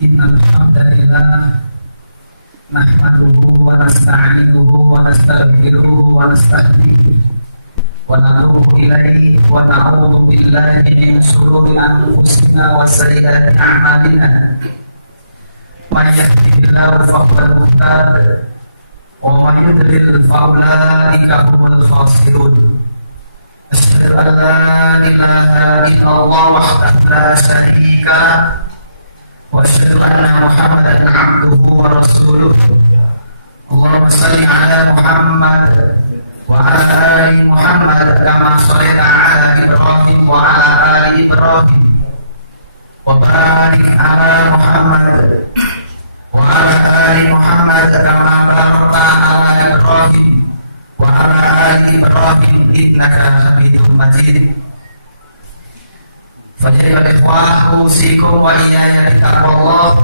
Innal hamdalillah nahmaduhu wa nasta'inuhu wa nastaghfiruhu wa nastahdihi wa natubu ilaihi wa na'udzu billahi min shururi anfusina wa sayyiati a'malina. Man yahdihillahu fahuwal muhtadi wa man yudlil fa ulaika humul khasirun. Asyhadu an la ilaha illallah wahdahu la syarika lahu wa asyhadu anna Muhammadan abduhu wa rasuluh. Allahumma shalli ala Muhammad wa ala ali Muhammad kama shallaita ala Ibrahim wa ala ali Ibrahim wa barik ala Muhammad wa ala ali Muhammad kama barakta ala Ibrahim wa ala ali Ibrahim innaka Hamidum Majid. Fajrul ikhwah usikum wa iyaya bitaqwallah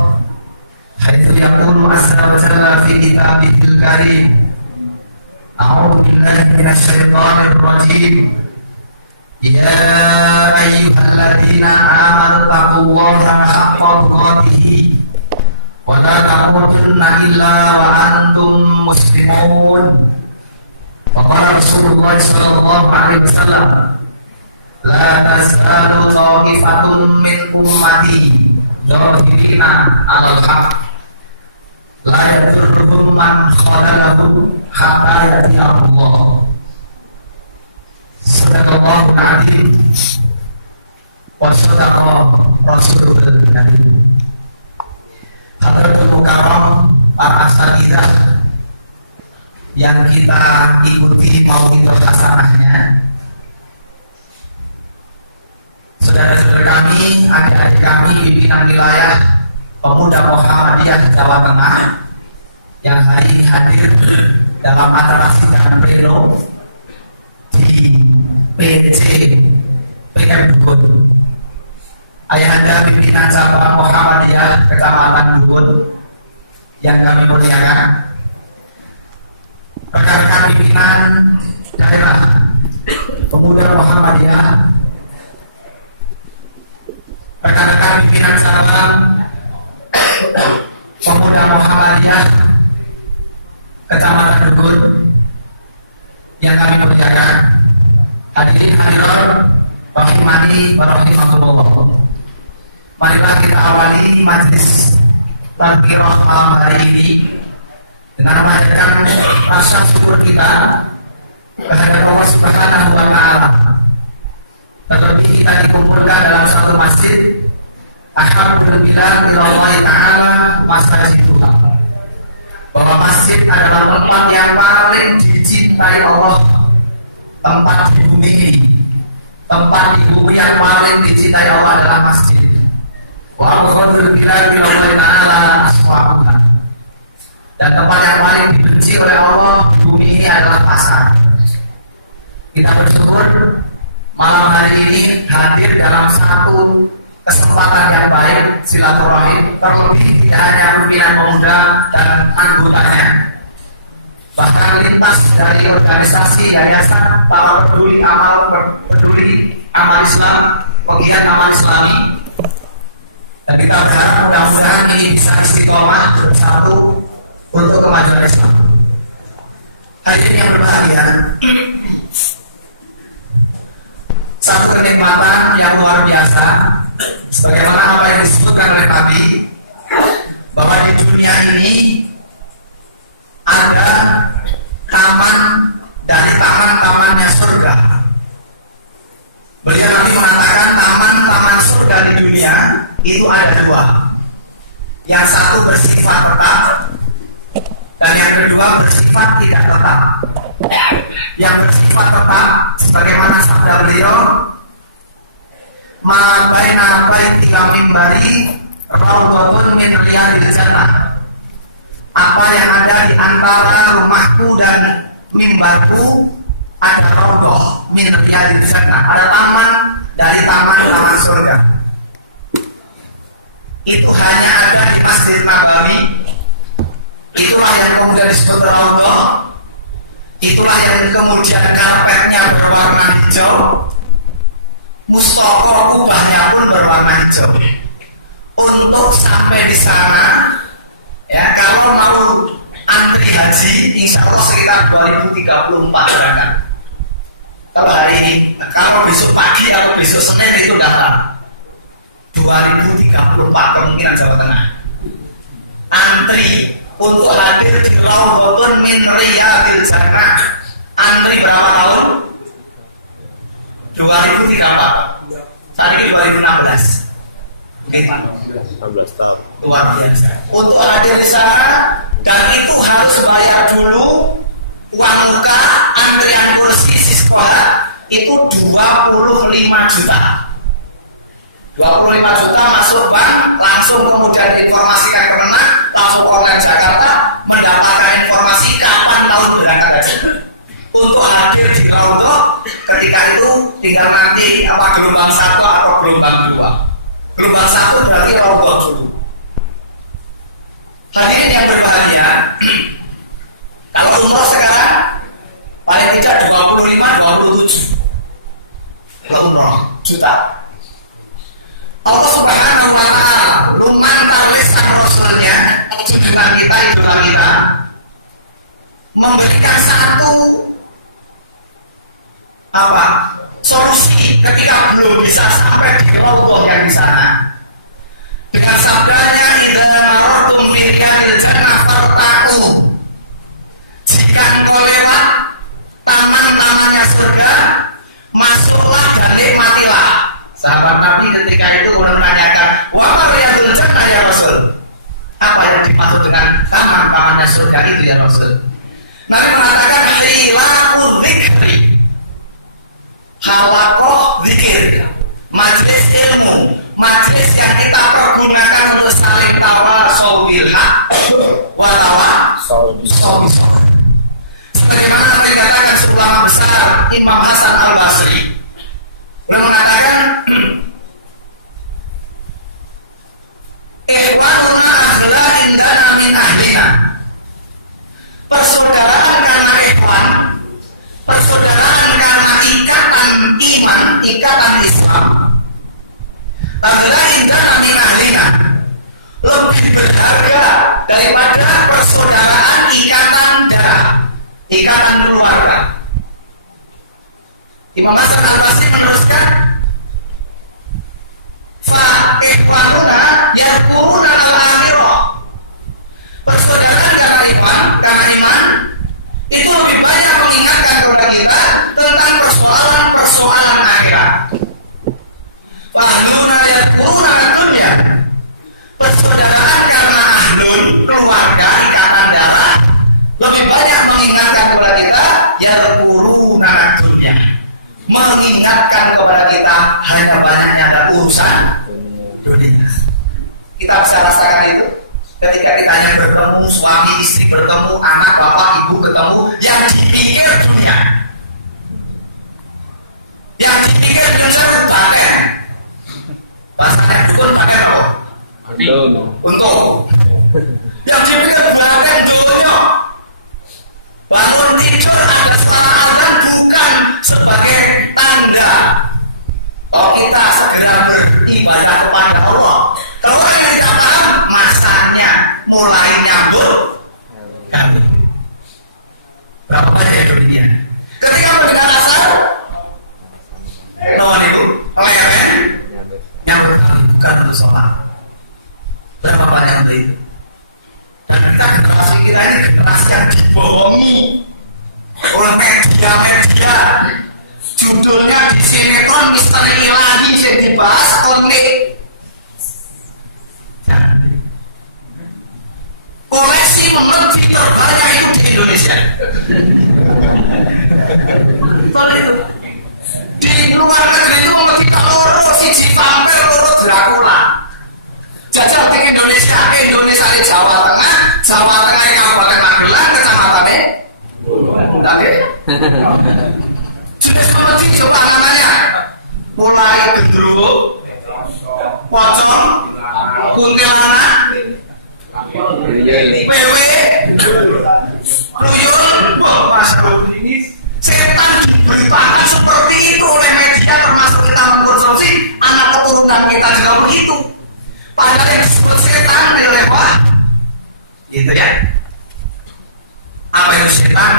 haitsu yaqulu azza wa jalla fi kitabihil karim. A'udzu billahi minasy syaithanir rajim. Ya ayyuhalladzina amanu taqullaha haqqa tuqatih wa la tamutunna illa wa antum muslimun. Wa qala Rasulullah sallallahu alaihi wasallam, la tas'alu ta'ifatun min ummati dhahirina al-haq la yadurruhum man khadalahu hatta yati Allah. Sadaqallahu al-azim wa sadaqa Rasulul karim. Hadratul mukarram para asatidzah yang kita ikuti mau kita hasanahnya, saudara-saudara kami, adik-adik kami pimpinan wilayah Pemuda Muhammadiyah Jawa Tengah yang hari ini hadir dalam acara sidang pleno di PC PM Dukun. Ayahanda pimpinan cabang Muhammadiyah Kecamatan Dukun yang kami muliakan, rekan-rekan pimpinan daerah Pemuda Muhammadiyah, rekan-rekan pimpinan cabang Pemuda Muhammadiyah Kecamatan Dukun yang kami muliakan, hadirin hadirat rahimani wa rahimakumullah. Marilah kita awali majlis tadzkirah malam hari ini dengan memanjatkan rasa syukur kita kehadirat Allah Subhanahu wa taala. Terlebih kita dikumpulkan dalam satu masjid ahabul bilad ilallah ta'ala masjidullah, bahwa masjid adalah tempat yang paling dicintai Allah, tempat di bumi ini, tempat di bumi yang paling dicintai Allah adalah masjid. Wa abghadul bilad ilallah ta'ala aswaquha, dan tempat yang paling dibenci oleh Allah di bumi ini adalah pasar. Kita bersyukur malam hari ini hadir dalam satu kesempatan yang baik silaturahim, terlebih tidak hanya pimpinan pemuda dan anggotanya, bahkan lintas dari organisasi yayasan para peduli amal Islam, pegiat amal Islami, dan kita berharap mudah-mudahan ini bisa istiqomah bersatu untuk kemajuan Islam. Hadirin yang berbahagia, satu kenikmatan yang luar biasa, sebagaimana apa yang disebutkan oleh Nabi, bahwa di dunia ini ada taman dari taman-tamannya surga. Beliau Nabi mengatakan taman-taman surga di dunia itu ada dua. Yang satu bersifat tetap, dan yang kedua bersifat tidak tetap. Yang bersifat tetap, sebagaimana sabda beliau, ma baina baiti wa mimbari raudhatun min riyadil jannah. Apa yang ada di antara rumahku dan mimbarku ada raudhah min riyadil jannah, ada taman dari taman-taman surga. Itu hanya ada di Masjid Nabawi. Itulah yang kemudian disebut raudhah. Itulah yang kemudian karpetnya berwarna hijau. Mustaqor kubahnya pun berwarna hijau. Untuk sampai di sana, ya kalau mau antri haji, insya Allah sekitar 2034 berangkat. Kalau hari ini, kalau besok pagi atau besok Senin itu daftar 2034 kemungkinan Jawa Tengah. Antri untuk hadir di Raudhatun min Riyadil Jannah. Antri berapa tahun? 2034. Saat ini 2016. Oke, 16 tahun. luar biasa. Untuk hadir di sana dan itu harus bayar dulu uang muka, antrian kursi siswa itu 25 juta. 25 juta masuk bank, langsung kemudian informasikan ke Kemenang, langsung ke online Jakarta, mendapatkan informasi kapan tahun berangkat haji. Untuk hadir di Raudhah, ketika itu tinggal nanti apa gelombang 1 atau gelombang 2. Gelombang 1 berarti Raudhah dulu. Hadirin yang berbahagia, kalau umroh sekarang paling tidak 25-27 umroh juta. Allah Subhanahu wa ta'ala lumantar lisan Rasulnya, junjungan kita, idola kita, memberikan satu solusi ketika belum bisa sampai di Raudhah yang di sana. Dengan sabdanya, idza marartum bi riyadil jannah fartaqu. Jika engkau lewat taman-tamannya surga, masuklah dan nikmatilah. Sahabat Nabi ketika itu menanyakan, wa ma riyadul jannah ya Rasul? Apa yang dimaksud dengan taman-tamannya surga itu ya Rasul? Nabi mengatakan hilaqul dzikri. Halaqah dzikir. Majelis ilmu, majelis yang kita pergunakan untuk saling tawasau bil haq wa tawasau bis sabr. Sebagaimana dikatakan ulama besar Imam Hasan Al-Basri, beliau mengatakan, ikhwanuna akhla indana min ahlina. Persaudaraan karena ikhwan, persaudaraan karena ikatan iman, ikatan Islam. Akhla indana min ahlina, lebih berharga daripada persaudaraan ikatan darah, ikatan keluarga. Imam Hasan Al-Basri meneruskan, fa ikhwanuna yaquluna al-akhirah. Persaudaraan karena iman itu lebih banyak mengingatkan kepada kita tentang persoalan akhirat. Fa ahluna yaquluna ad-dunya. Persaudaraan karena ahlun, keluarga, ikatan darah, lebih banyak mengingatkan kepada kita yaquluna ad-dunya. Mengingatkan kepada kita hanya banyaknya ada urusan dunia. Kita bisa rasakan itu ketika kita yang bertemu, suami istri bertemu, anak bapak ibu ketemu, yang dipikir dunia, yang dipikir dunia itu pakai bahasanya dukun pakai apa? Untuk yang dipikir bukan dunia. Bangun tidur ada salah bukan sebagai tanda kita segera beribadah kepada Allah. Kalau yang kita paham, masanya mulai nyambut. Berapa banyak dunia? Ketika beribadah asar, lawan itu, nyambut bukan untuk sholat. Berapa banyak untuk itu? Dan generasi kita ini generasi yang dibohongi oleh media-media. Judulnya di sinetron misteri ilahi yang dibahas oleh koleksi mengerti terbanyak itu di Indonesia. Di luar negeri itu mengerti loro siji vampir, loro Dracula. Jajal di Indonesia di Jawa Tengah yang Kabupaten Magelang, kecamatannya tadi jenis mengerti coba namanya mulai gendruwo, pocong, kuntilanak, wewe, ruyul, setan diberitakan seperti itu oleh media termasuk kita oleh setan.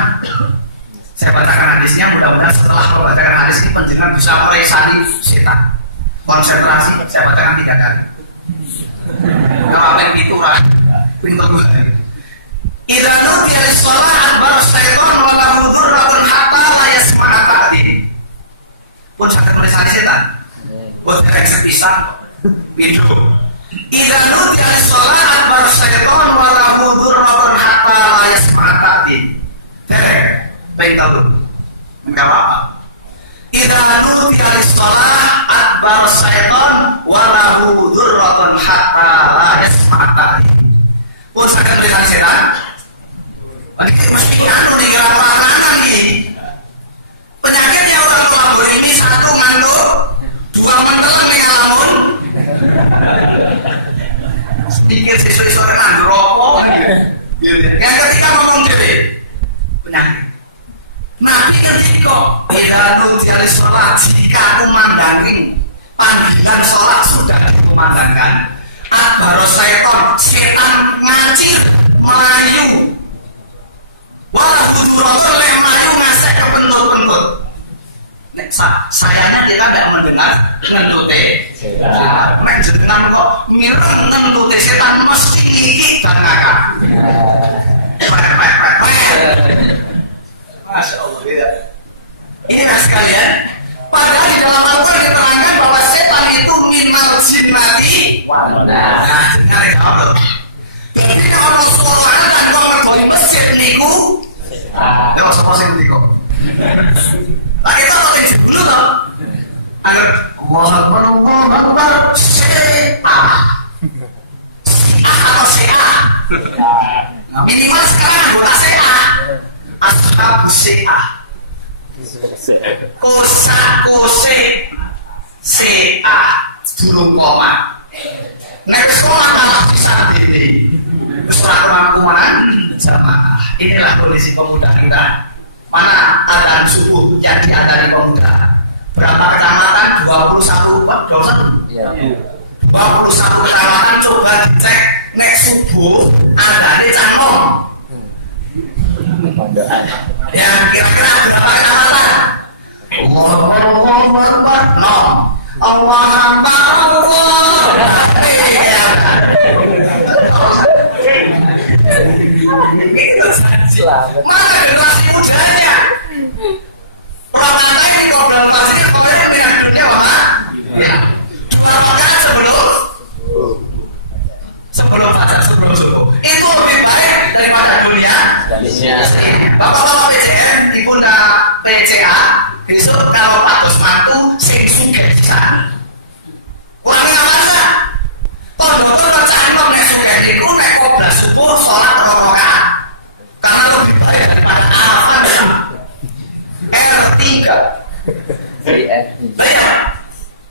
Saya bacakan hadisnya, mudah-mudahan setelah membacakan hadis ini penjenengan bisa meresani setan. Konsentrasi, saya bacakan 3 kali. Gak apa-apa yang gitu lah. Pintar banget. Idza nudiya lis-shalah adbara syaitan wa lahu dhurratun hatta la yasma'a ta'din. Pun sangat meresani setan. Buat kayak sepisah itu. Idza nudiya lis-shalah adbara syaitan wa lahu dhurratun hatta la yasma'a ta'din. Baik tahu. Enggak apa-apa. Idza nudiya lis-shalah adbara syaitan wa lahu dhurratun hatta la yasma'a ta'din. Pun sangat meresani setan. Balik mesti anu nih orang ini. Penyakitnya orang tua ini 1 ngantuk, 2 mentelan nih ngalamun. Pikir siswa-siswa nang rokok. Yang ketiga ngomong dhewe. Penyakit. Nabi ngerti kok. Bila nudiya lis-shalah jika kumandangin panggilan sholat sudah dikumandangkan. Adbara setan ngancir melayu. Walau butuh leh melayu ngasek ke pentut-pentut. Sayangnya kita tidak mendengar ngentute setan. Nek jenengan kok mireng ngentute setan mesti gigit dan ngakak. Masya Allah ya. Ini mas sekalian. Padahal di dalam Al-Quran diterangkan bahwa setan itu minal jinnati. Nah, dengar ya Allah. Jadi kalau suara dan ngomong di masjid niku, ya masuk proses niku. Lagi itu apa yang dulu toh? Agar Allah Akbar, se'ah atau se'ah. Minimal sekarang anggota se'ah. Ashabu se'ah. Kosa se'ah. Durung koma. Nek sekolah malah bisa ini. Sekolah kemampuan jamaah. Inilah kondisi pemuda kita. Mana adzan subuh yang diadzani pemuda? Berapa kecamatan? 21 dosen. 21 kecamatan coba dicek nek subuh adzane cangkong. Ya kira-kira berapa kecamatan? Allah Akbar. No. Allah Akbar. Mana generasi mudanya? Orang ini komplementasinya kemarin dengan dunia apa? Ya. Cuma makanan sebelum fajar sebelum subuh. Itu lebih baik daripada dunia. Bapak-bapak PCN, ibunda PCA, besok kalau patus matu, sing sugih pisan. Kurang apa? Tondok percaya nek sugih iku nek qoblah subuh salat 2 rakaat. Karena lebih baik daripada Arafah. R3. Bayar.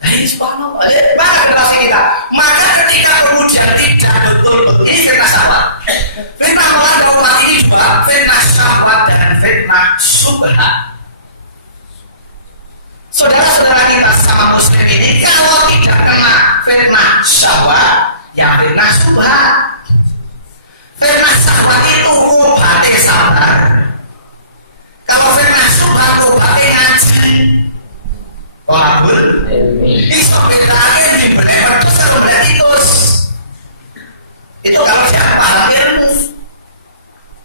Ini subhanallah. Bagaimana generasi kita? Maka ketika kemudian tidak betul-betul ini fitnah syahwat. Fitnah melanda umat ini juga fitnah syahwat dan fitnah syubhat. Saudara-saudara kita sama muslim ini kalau tidak kena fitnah syahwat, ya fitnah syubhat. Fitnah syahwat itu obatnya sabar. Kalau fitnah syubhat obatnya ngaji. Wabul iso bedanya di bener terus atau bener tikus. Itu kalau siapa paham ilmu.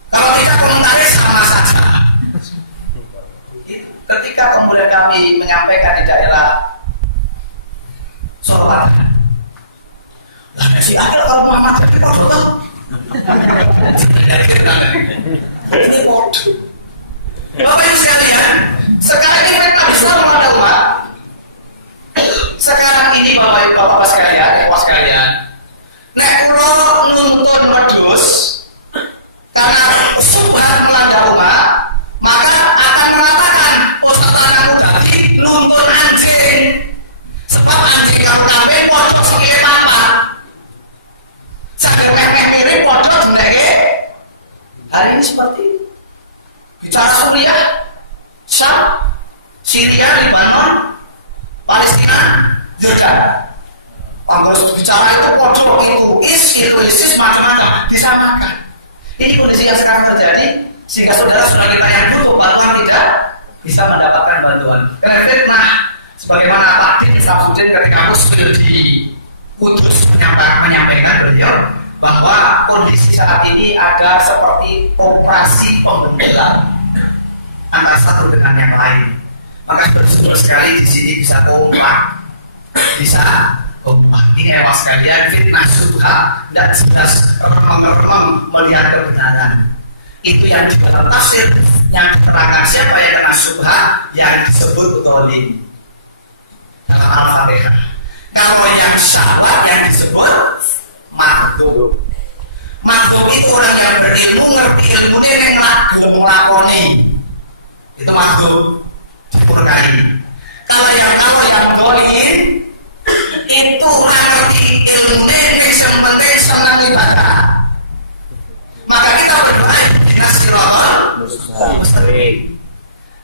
Kalau kita komentarnya sama saja. Ketika kemudian kami menyampaikan di daerah Surabaya, lah si akhir kalau Muhammad jadi bodoh. Ini bodoh. Bapak Ibu sekalian, sekarang ini fitnah besar pada umat. Sekarang ini Bapak-Bapak sekalian, Bapak sekalian, nek kula nuntun wedhus karena subhan melanda umat, maka akan mengatakan Ustaz kamu tadi nuntun anjing. Sebab anjing kamu nabe padha sikile papa. Saged nek mirip padha jendeke. Hari ini seperti itu. Bicara Suriah, Syam, Syria, Lebanon, Palestina, Jordan. Terus bicara itu pojok itu ISIS macam-macam disamakan. Ini kondisi yang sekarang terjadi Sehingga saudara kita yang butuh bantuan tidak bisa mendapatkan bantuan. Karena fitnah, sebagaimana Pak Din Samsudin ketika Musbil di Kudus menyampaikan beliau bahwa kondisi saat ini ada seperti operasi pembendelan antara satu dengan yang lain. Maka bersyukur sekali di sini bisa kompak, bisa kompak. Ini ewas sekalian fitnah subhat dan jelas remang-remang melihat kebenaran. Itu yang di dalam tafsir yang diterangkan siapa yang kena subhat yang disebut zalim dalam Al-Fatihah. Kalau yang salah yang disebut makhluk. Makhluk itu orang yang berilmu, ngerti ilmu dia yang ngelakoni. Itu makhluk dipurkai. Kalau yang zalim itu orang ngerti ilmu dia yang penting senang ibadah. Maka kita berdoa kita sirotol mustaqim.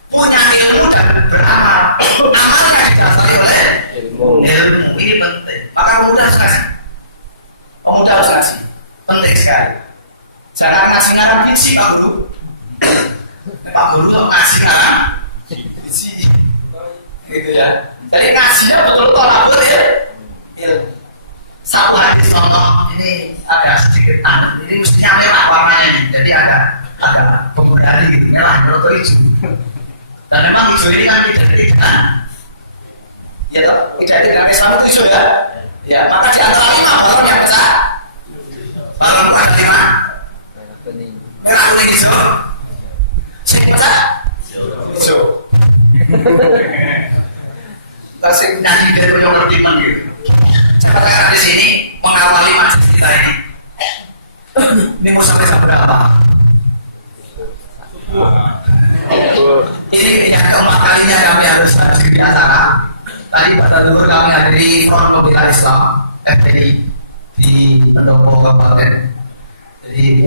Punya ilmu dan beramal. Amal yang didasari oleh ilmu ini penting. Maka pemuda harus ngasih. Pemuda harus ngasih. Penting sekali. Jangan ngasih ngarang biji Pak Guru. Pak Guru tuh ngasih ngarang biji. Gitu ya. Jadi ngasihnya betul-betul labur ya. Ilmu. Satu hadis contoh ini agak sedikit tanah. Ini mestinya merah warnanya ini. Jadi agak pemudari gitu. Merah, atau hijau. Dan memang hijau ini kan tidak dengan ya toh, tidak dengan Islam itu hijau ya. Ya, maka di antara 5 balon yang besar. Balon kuat 5. Merah kuning hijau. Sing besar? Hijau. Kasih nyanyi dari punya ngerti man gitu. Cepat saya di sini mengawali majelis kita ini. Ini mau sampai berapa? Ini yang keempat kalinya kami harus hadir di acara. Tadi pada dulu kami hadiri Front Pembela Islam FPI di Pendopo Kabupaten. Jadi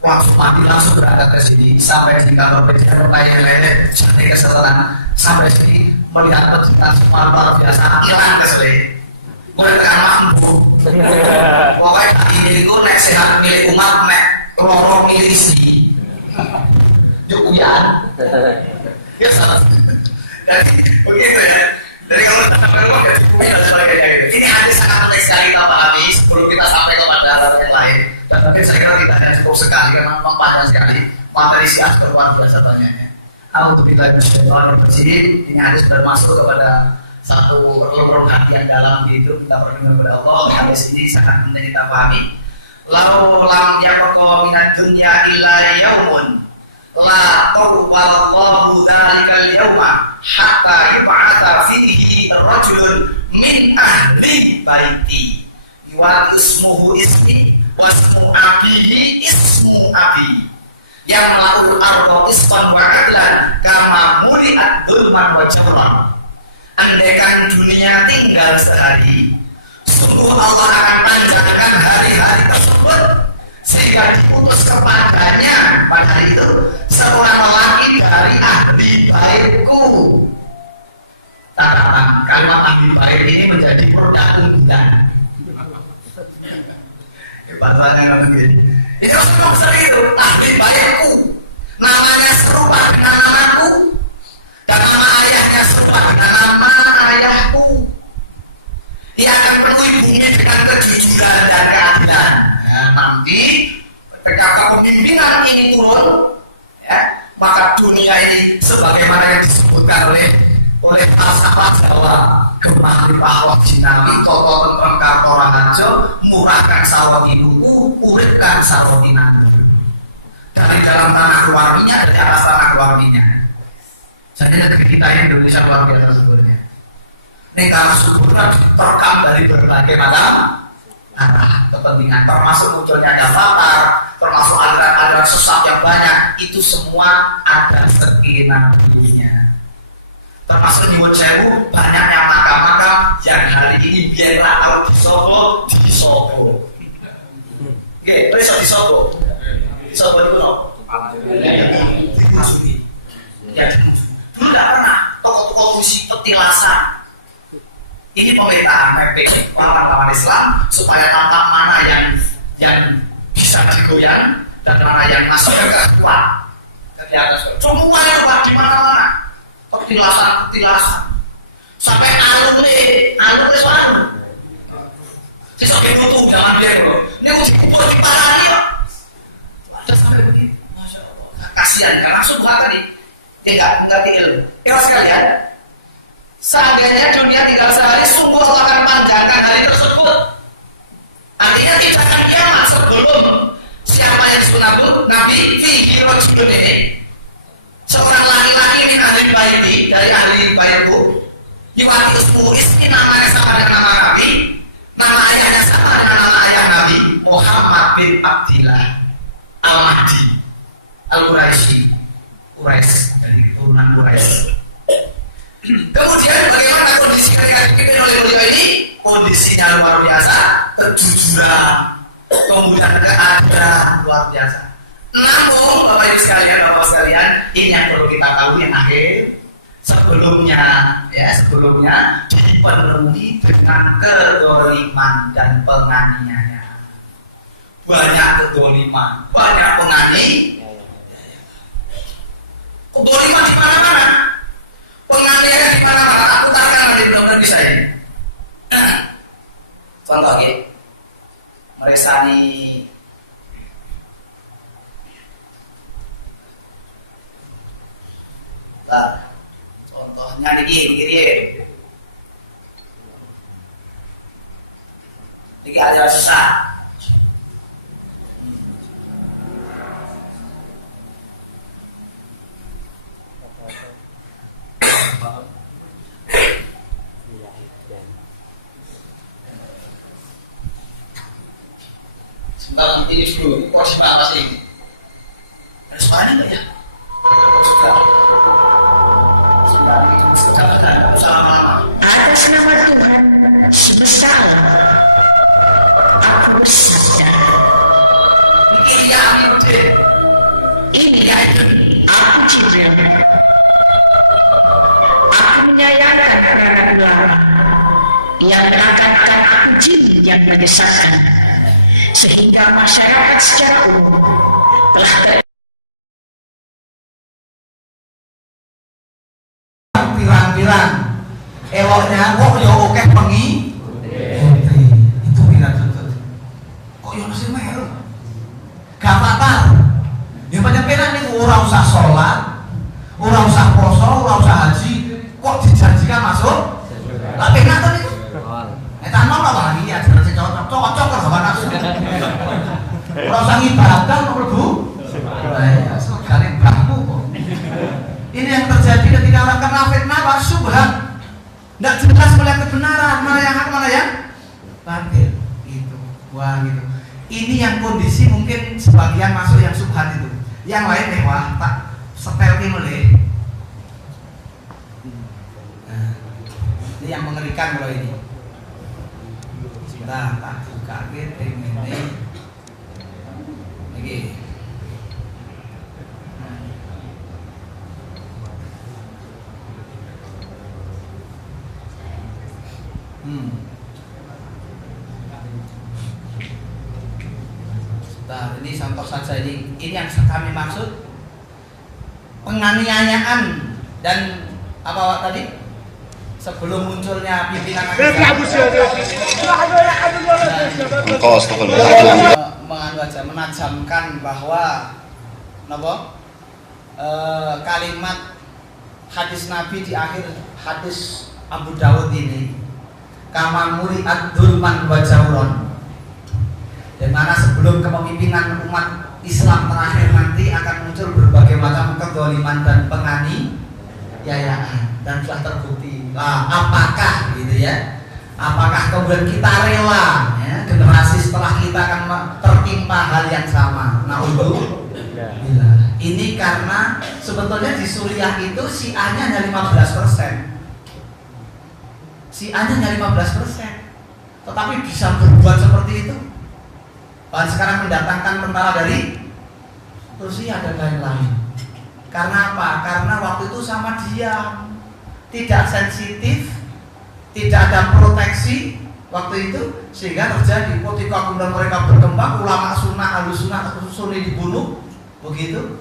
langsung mati langsung berangkat ke sini sampai di kantor PJN lain-lain sampai ke selatan sampai sini melihat pecinta semua luar biasa hilang keselip. Mulai tekan mampu. Pokoknya ini itu nek sehat milik umat nek lorong milik isi. Jukuyan. Ya salah. Jadi begitu ya. Jadi kalau sampai rumah ya cukup dan sebagainya gitu. Ini ada sangat penting sekali kita pahami sebelum kita sampai kepada hal yang lain. Dan mungkin saya kira tidak hanya cukup sekali karena memang panjang sekali materi sias luar biasa banyaknya. Alhamdulillah bersyukur berjim. Ini hadis sudah masuk kepada satu relung hati yang dalam gitu. Kita berdoa kepada Allah. Hadis ini sangat penting kita pahami. Lau lam yaqqa minad dunya illa yaumun la qawwalallahu dzalikal yauma hatta yub'atsa fihi rajulun min ahli baiti wa ismuhu ismi wa ismu abihi ismu abi yang melakukan ardo ispan wa adlan kama muli'at dzulman wa jawran. Andaikan dunia tinggal sehari, sungguh Allah akan panjangkan hari-hari tersebut sehingga diutus kepadanya pada hari itu seorang lelaki dari ahli baitku. Catatan kalimat ahli bait ini menjadi produk unggulan. Bahasanya begini. Itu semua sering itu ahli baitku. Namanya serupa dengan namaku dan nama ayahnya serupa dengan nama ayahku. Dia akan penuhi bumi dengan kejujuran dan keadilan. Nanti ketika kepemimpinan ini turun, ya, maka dunia ini sebagaimana yang disebutkan oleh falsafah Jawa, gemah lipah jinawi, toto tentang kartoran aja, murahkan sawati nuku, uripkan sawati nandur. Dari dalam tanah keluar minyak, dari atas tanah keluar minyak. Jadi negeri kita ini Indonesia luar biasa sebetulnya. Negara subur terkam dari berbagai macam arah kepentingan, termasuk munculnya Avatar, termasuk aliran-aliran sesat yang banyak. Itu semua ada skenario-nya. Termasuk di Wojewu banyaknya makam-makam yang hari ini biarlah tahu di Solo. Oke, bisa di Solo. Di Solo itu loh. Dikunjungi. Ya, dulu tidak pernah tokoh-tokoh musik petilasan. Ini pemetaan PP lawan Islam supaya tampak mana yang bisa digoyang dan mana yang masuk ke kuat. di atas. Semua itu Pak di mana-mana. Petilasan. Sampai alumni suara. Sesuk butuh zaman dia bro. Ini uji kubur di parani Pak. Ada sampai begitu. Masya Allah. Kasihan karena subuh tadi. Dia nggak ilmu. Kira sekalian. Seandainya dunia tinggal sehari, sungguh Allah akan panjangkan hari tersebut. Artinya tidak akan kiamat sebelum siapa yang sunabul Nabi Fikir Rojulun ini seorang laki-laki ini dari ahli baitku Yuwati Usmu Ismi namanya sama dengan nama Nabi, nama ayahnya sama dengan nama ayah Nabi Muhammad bin Abdillah Al-Mahdi Al-Quraisy dari keturunan Quraisy. Kemudian bagaimana kondisi ketika dipimpin oleh beliau ini? Kondisinya luar biasa, kejujuran, kemudian keadilan luar biasa. Namun Bapak Ibu sekalian, ini yang perlu kita tahu yang akhir. Sebelumnya dipenuhi dengan kedoliman dan penganiayaan. Banyak kedoliman, banyak penganiayaan. Kedoliman di mana-mana. Penganiayaan di mana-mana. Aku takkan nanti benar-benar bisa ini. Contoh ya, meresani contohnya Niki ada sesat. Sebentar ini dulu, kursi apa sih ini? Ada suaranya enggak ya? Sudah lama-lama. Atas nama Tuhan semesta alam, aku bersadar. Ini ya, aku Jibril. Aku menyayangkan para ulama yang mengatakan aku jin yang menyesatkan, sehingga masyarakat secara umum telah pirang-pirang eloknya kok ya oke pengi itu pirang tutut kok ya masih meru gak fatal ya banyak pirang nih ora usah sholat, ora usah poso, ora usah haji kok dijanjikan masuk tapi ngata nih etanol apa lagi ya jelas cocok lah sama nafsu ora usah ngibadah kok mlebu ya sekali bangku kok. Ini yang terjadi ketika orang kena fitnah Pak Subhan. Tidak jelas melihat kebenaran, mana yang hak, mana yang batil. Gitu. Wah gitu. Ini yang kondisi mungkin sebagian masuk yang subhan itu. Yang lain wah tak setelki mulai. Nah, ini yang mengerikan kalau ini. Sebentar, tak buka ini. Lagi. Nah, ini contoh saja ini yang kami maksud penganiayaan dan apa tadi sebelum munculnya pimpinan menajamkan bahwa kalimat hadis Nabi di akhir hadis Abu Dawud ini kama muri'ad dzulman wa jauron, di mana sebelum kepemimpinan umat Islam terakhir nanti akan muncul berbagai macam kezaliman dan penganiayaan dan sudah terbukti. Nah, apakah gitu ya? Apakah kemudian kita rela ya, generasi setelah kita akan tertimpa hal yang sama? Nah, ini karena sebetulnya di Suriah itu Syiahnya hanya 15%. Syiahnya hanya 15%, tetapi bisa berbuat seperti itu. Bahkan sekarang mendatangkan tentara dari Rusia dan lain-lain. Karena apa? Karena waktu itu sama diam, tidak sensitif, tidak ada proteksi waktu itu, sehingga terjadi ketika kemudian mereka berkembang, ulama sunnah, ahlu sunnah, sunni dibunuh, begitu.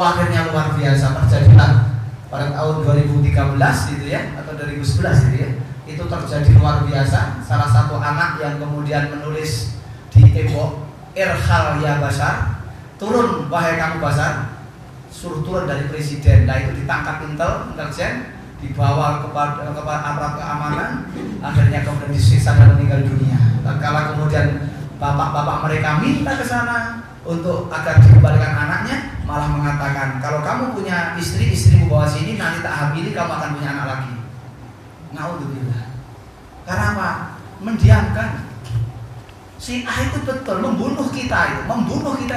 akhirnya luar biasa terjadilah pada tahun 2013 gitu ya, atau 2011 gitu ya. Itu terjadi luar biasa. Salah satu anak yang kemudian menulis di tembok, Irhal ya Basar, turun wahai kamu Basar, suruh turun dari presiden. Nah itu ditangkap intelijen, dibawa kepada aparat keamanan, akhirnya kemudian disiksa dan meninggal dunia. Dan kala kemudian bapak-bapak mereka minta ke sana untuk agar dikembalikan anaknya, malah mengatakan kalau kamu punya istri, istrimu bawa sini, nanti tak hamili kamu akan punya anak lagi. Naudzubillah. Karena apa? Mendiamkan. Si A itu betul membunuh kita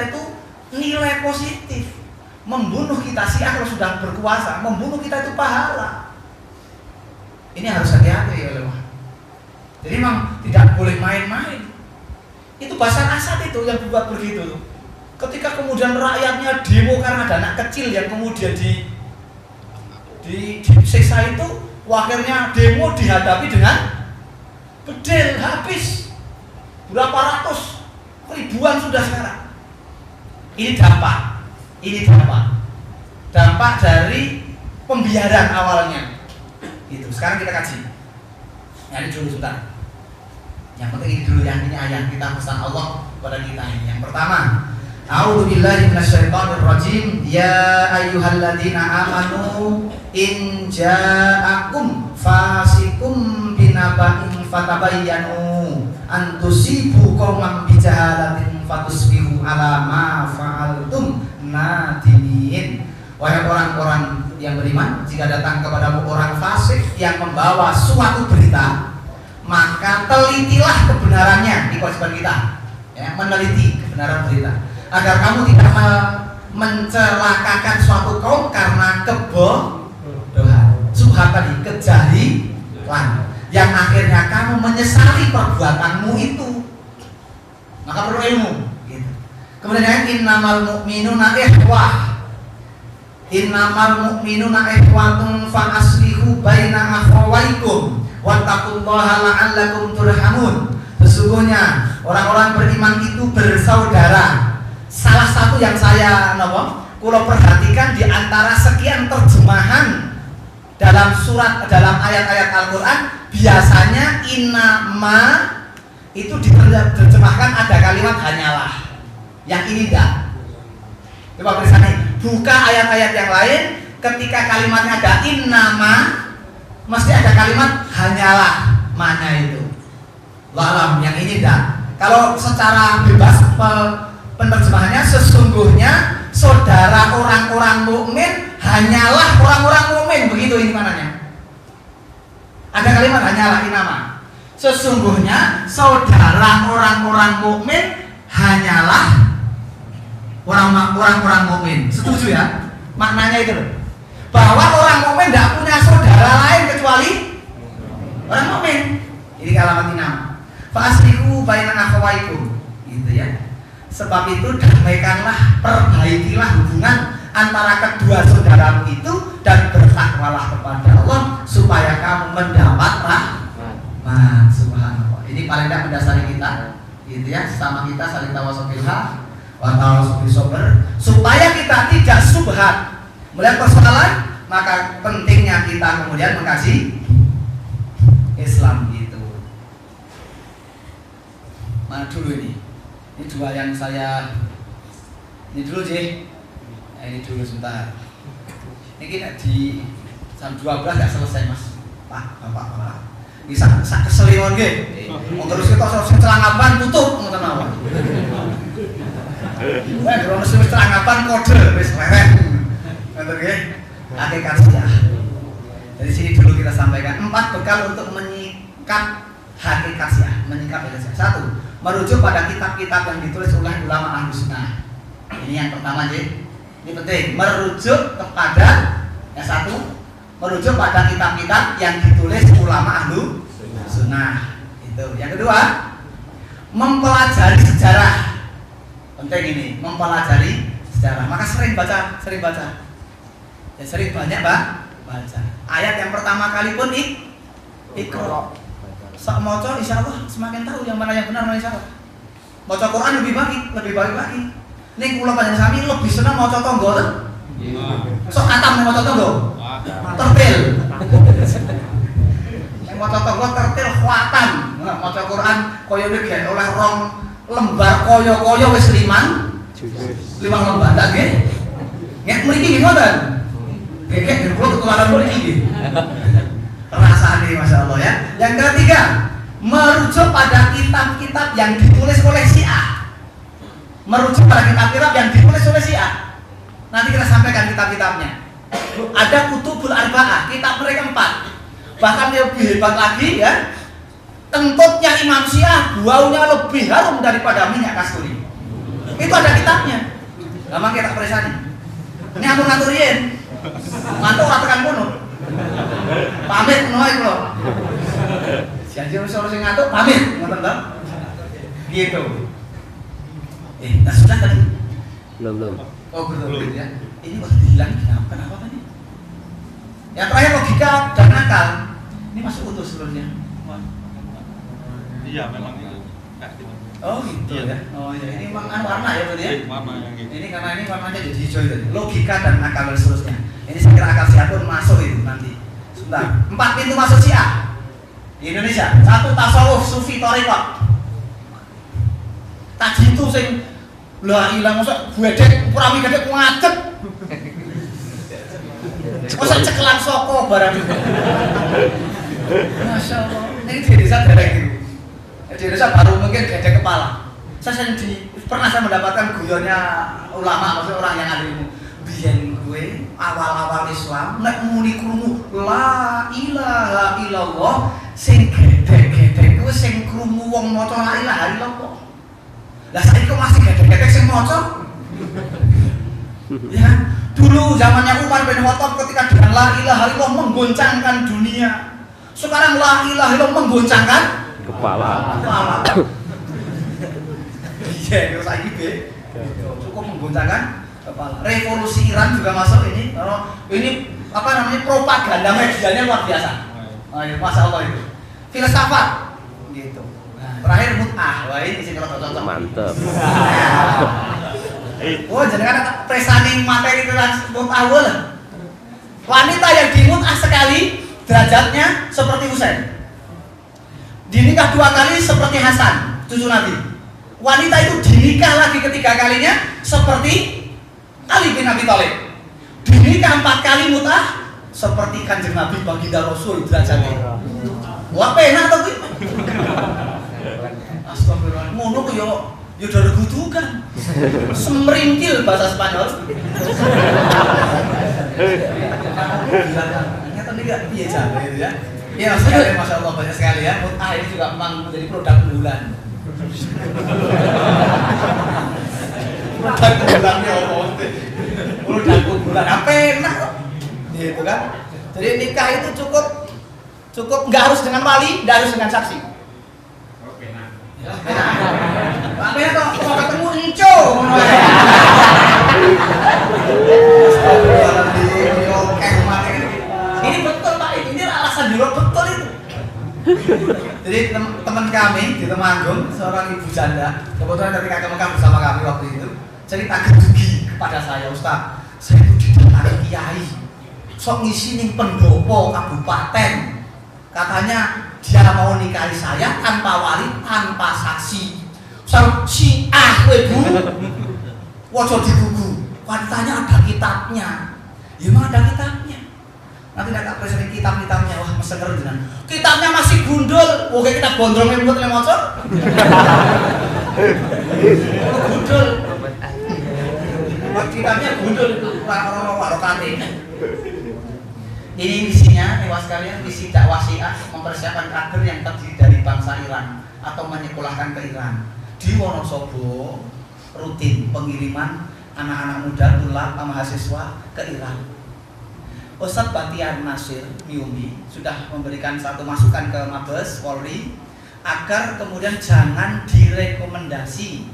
itu nilai positif. Membunuh kita, si A kalau sudah berkuasa, membunuh kita itu pahala. Ini harus hati-hati ya Allah. Jadi memang tidak boleh main-main. Itu Basar Asad itu yang buat begitu. Ketika kemudian rakyatnya demo karena ada anak kecil yang kemudian disiksa itu, akhirnya demo dihadapi dengan bedil, habis berapa ratus ribuan sudah sekarang. Ini dampak dari pembiaran awalnya. Itu sekarang kita kaji. Ini dulu sebentar. Yang penting ini dulu, yang ini ayat kita pesan Allah kepada kita ini. Yang pertama, A'udzubillahi minasyaitonirrajim. Ya ayyuhalladzina amanu in ja'akum fasikum binaba'in fatabayyanu an tusibu qauman bijahalatin fatusbihu ala ma fa'altum nadimin. Wahai orang-orang yang beriman, jika datang kepadamu orang fasik yang membawa suatu berita, maka telitilah kebenarannya. Ini kewajiban kita ya, meneliti kebenaran berita, agar kamu tidak mencelakakan suatu kaum karena kebodohan, subhat tadi, kejahilan, yang akhirnya kamu menyesali perbuatanmu itu. Maka perlu ilmu gitu. Kemudian innamal mu'minuna ikhwah, innamal mu'minuna ikhwatun fa aslihu baina akhawaikum wattaqullaha la'allakum turhamun. Sesungguhnya orang-orang beriman itu bersaudara. Salah satu yang saya kalau perhatikan di antara sekian terjemahan dalam ayat-ayat Al-Qur'an, biasanya innama itu diterjemahkan ada kalimat hanyalah. Yang ini enggak. Coba berisani, buka ayat-ayat yang lain, ketika kalimatnya ada innama, mesti ada kalimat hanyalah. Mana itu? Walam, yang ini enggak. Kalau secara bebas penerjemahannya, sesungguhnya saudara orang-orang mukmin hanyalah orang-orang mukmin, begitu ini mananya. Ada kalimat hanyalah innama. Sesungguhnya saudara orang-orang mukmin hanyalah orang-orang mukmin. Setuju ya? Maknanya itu bahwa orang mukmin tidak punya saudara lain kecuali orang mukmin. Ini kalimat innama. Fa aslihu baina akhawaikum. Gitu ya. Sebab itu damaikanlah, perbaikilah hubungan antara kedua saudaramu itu dan bertakwalah kepada Allah supaya kamu mendapat rahmat. Subhanallah. Ini paling tidak mendasari kita, gitu ya. Sama kita saling tawassul bil haq wa tawassul bis sabr, supaya kita tidak subhat melihat persoalan. Maka pentingnya kita kemudian mengkaji Islam gitu. Mana dulu ini? Ini dua yang saya ini dulu sih. Ini dulu sebentar. Ini kita di jam 12 nggak selesai mas. Bapak. Bisa keselingon gitu. Terus kita selesai celangapan tutup ngoten mawon. Wah, kalau selesai celangapan kode wis leren. Ngoten nggih. Hakikat sejarah. Dari sini dulu kita sampaikan 4 bekal untuk menyikap hakikat sejarah. Menyikap hakikat sejarah. 1. Merujuk pada kitab-kitab yang ditulis oleh ulama Ahlus Sunnah. Ini yang pertama, Ji. Ini penting. Merujuk kepada yang 1, merujuk pada kitab-kitab yang ditulis ulama Ahlus Sunnah. Itu. Yang kedua, mempelajari sejarah. Penting ini, mempelajari sejarah. Maka sering baca. Ya, sering banyak baca. Ayat yang pertama kali pun Iqra. Sak maca insyaallah semakin tahu yang mana yang benar, mana yang salah. Maca Quran lebih baik lagi. Ning kula panjenengan sami lebih seneng maca tangga Sok katam ning maca tonggo. Tertil. Ning maca tonggo tertil khuatan. Maca Quran kaya iki oleh rong lembar kaya-kaya wis 5 lembar tak nggih. Nek mriki nggih ngoten. Gekek kula ketularan mriki nggih. Rasane masyaallah ya. Yang ketiga, merujuk pada kitab-kitab yang ditulis oleh Syiah. Merujuk pada kitab-kitab yang ditulis oleh Syiah. Nanti kita sampaikan kitab-kitabnya. Ada Kutubul Arba'ah, kitab mereka 4. Bahkan lebih hebat lagi ya. Kentutnya Imam Syiah baunya lebih harum daripada minyak kasturi. Itu ada kitabnya. Lama kita presani. Ini aku ngaturin. Ngantuk ora tekan kono. Pamit ngono ae kula. Janji wis ora sing ngantuk pamit, ngoten to? Gitu. Nah sudah tadi? Belum. Oh belum ya. Ini kok hilang kenapa tadi? Yang terakhir logika dan akal. Ini masuk utuh sebenarnya. Iya memang itu. Oh gitu ya. Oh ya ini memang warna ya berarti ya. Warna yang gitu. Ini karena ini warnanya jadi hijau itu. Logika dan akal dan seterusnya. Ini saya kira akal Syiah pun masuk itu nanti. Sebentar. 4 pintu masuk Syiah di Indonesia. 1 tasawuf sufi thariqah. Tadi itu sing la ilang mosok gedek purami gedek ngadeg. Mosok cekelan soko barang itu. Masyaallah. Ini di desa derek itu. Di desa baru mungkin gedek kepala. Saya pernah mendapatkan guyonnya ulama, maksudnya orang yang ada ilmu. Biyen gue awal-awal Islam nek muni krungu la ilaha illallah sing gedhe-gedhe kuwi sing krungu wong maca la ilaha illallah. Lah saiki kok masih gedhe-gedhe sing maca? Ya, dulu zamannya Umar bin Khattab ketika dengan la ilaha illallah menggoncangkan dunia. Sekarang la ilaha illallah menggoncangkan Kepala. Iya, terus saiki be. Cukup menggoncangkan kepala. Revolusi Iran juga masuk ini. Ini apa namanya propaganda medianya luar biasa. Masya Allah itu. Filsafat gitu. Nah, terakhir mut'ah. Wah ini sih kalau cocok. Mantep. Oh jangan presani materi tentang mut'ah boleh. Wanita yang dimut'ah sekali derajatnya seperti Husain. Dinikah 2 kali seperti Hasan, cucu Nabi. Wanita itu dinikah lagi ketiga kalinya seperti Ali bin Abi Thalib. Dinikah 4 kali mut'ah seperti Kanjeng Nabi baginda Rasul derajatnya. Wah penak to kuwi. Astagfirullah. Ngono ku yo dari kutukan. Semringkil bahasa Spanyol. Ternyata enggak piye cara itu ya. Ya, sekali Masya Allah banyak sekali ya. Mut'ah ini juga memang menjadi produk unggulan. Produk unggulannya apa? Produk unggulan apa enak kok? Gitu kan? Jadi nikah itu cukup nggak harus dengan wali, nggak harus dengan saksi. Oke, nah. Apa ya kok ketemu enco? Ini betul Pak, ini alasan juga betul itu. Jadi teman kami di Temanggung, seorang ibu janda, kebetulan ketika ke Mekah bersama kami waktu itu, cerita gedugi kepada saya, Ustaz, saya itu didatangi kiai, sok ngisi ning pendopo kabupaten, katanya dia mau nikahi saya tanpa wali, tanpa saksi. Syiah Bu, wajo di buku, wanitanya ada kitabnya, ya memang ada kitabnya. Nanti tak presiden kitab-kitabnya, wah mesenger dengan kitabnya masih gundul, oke kita gondrongnya buat yang motor. Gundul, kitabnya gundul, orang-orang warokati. Ini misinya, ewas kalian, misi dakwah Syiah mempersiapkan kader yang terdiri dari bangsa Iran atau menyekolahkan ke Iran. Di Wonosobo rutin pengiriman anak-anak muda, tulab, mahasiswa ke Iran. Ustadz Batiar Nasir Miumi sudah memberikan satu masukan ke Mabes Polri agar kemudian jangan direkomendasi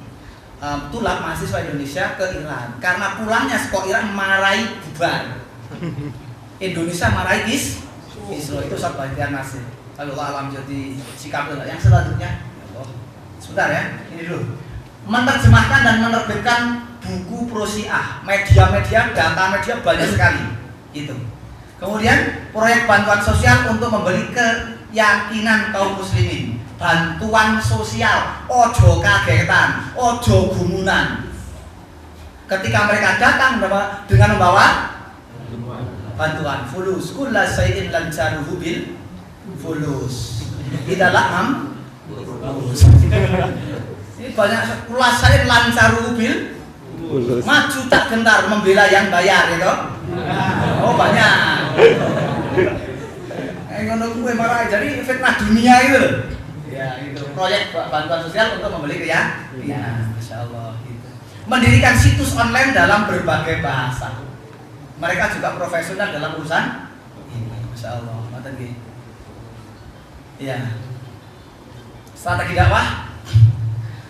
tulab mahasiswa Indonesia ke Iran karena pulangnya sekolah Iran marahi bubar, Indonesia marahi Isro. Itu Ustadz Batiar Nasir. Allah alam jadi sikap yang selanjutnya. Sebentar ya, ini dulu. Menerjemahkan dan menerbitkan buku pro Syiah, media-media, data media banyak sekali gitu. Kemudian proyek bantuan sosial untuk membeli keyakinan kaum muslimin, bantuan sosial, ojo kagetan, ojo gumunan. Ketika mereka datang dengan membawa bantuan fulus, kulla sayin lancaruhu bil fulus, idalaham fulus. Ini banyak kulla sayin lancaruhu bil maju tak gentar membela yang bayar gitu. Oh banyak. Ngono kuwi marah jadi fitnah dunia itu. Ya itu proyek bantuan sosial untuk membeli keyakinan. Masyaallah gitu. Mendirikan situs online dalam berbagai bahasa. Mereka juga profesional dalam urusan ini. Masyaallah, ngoten nggih. Iya. Strategi dakwah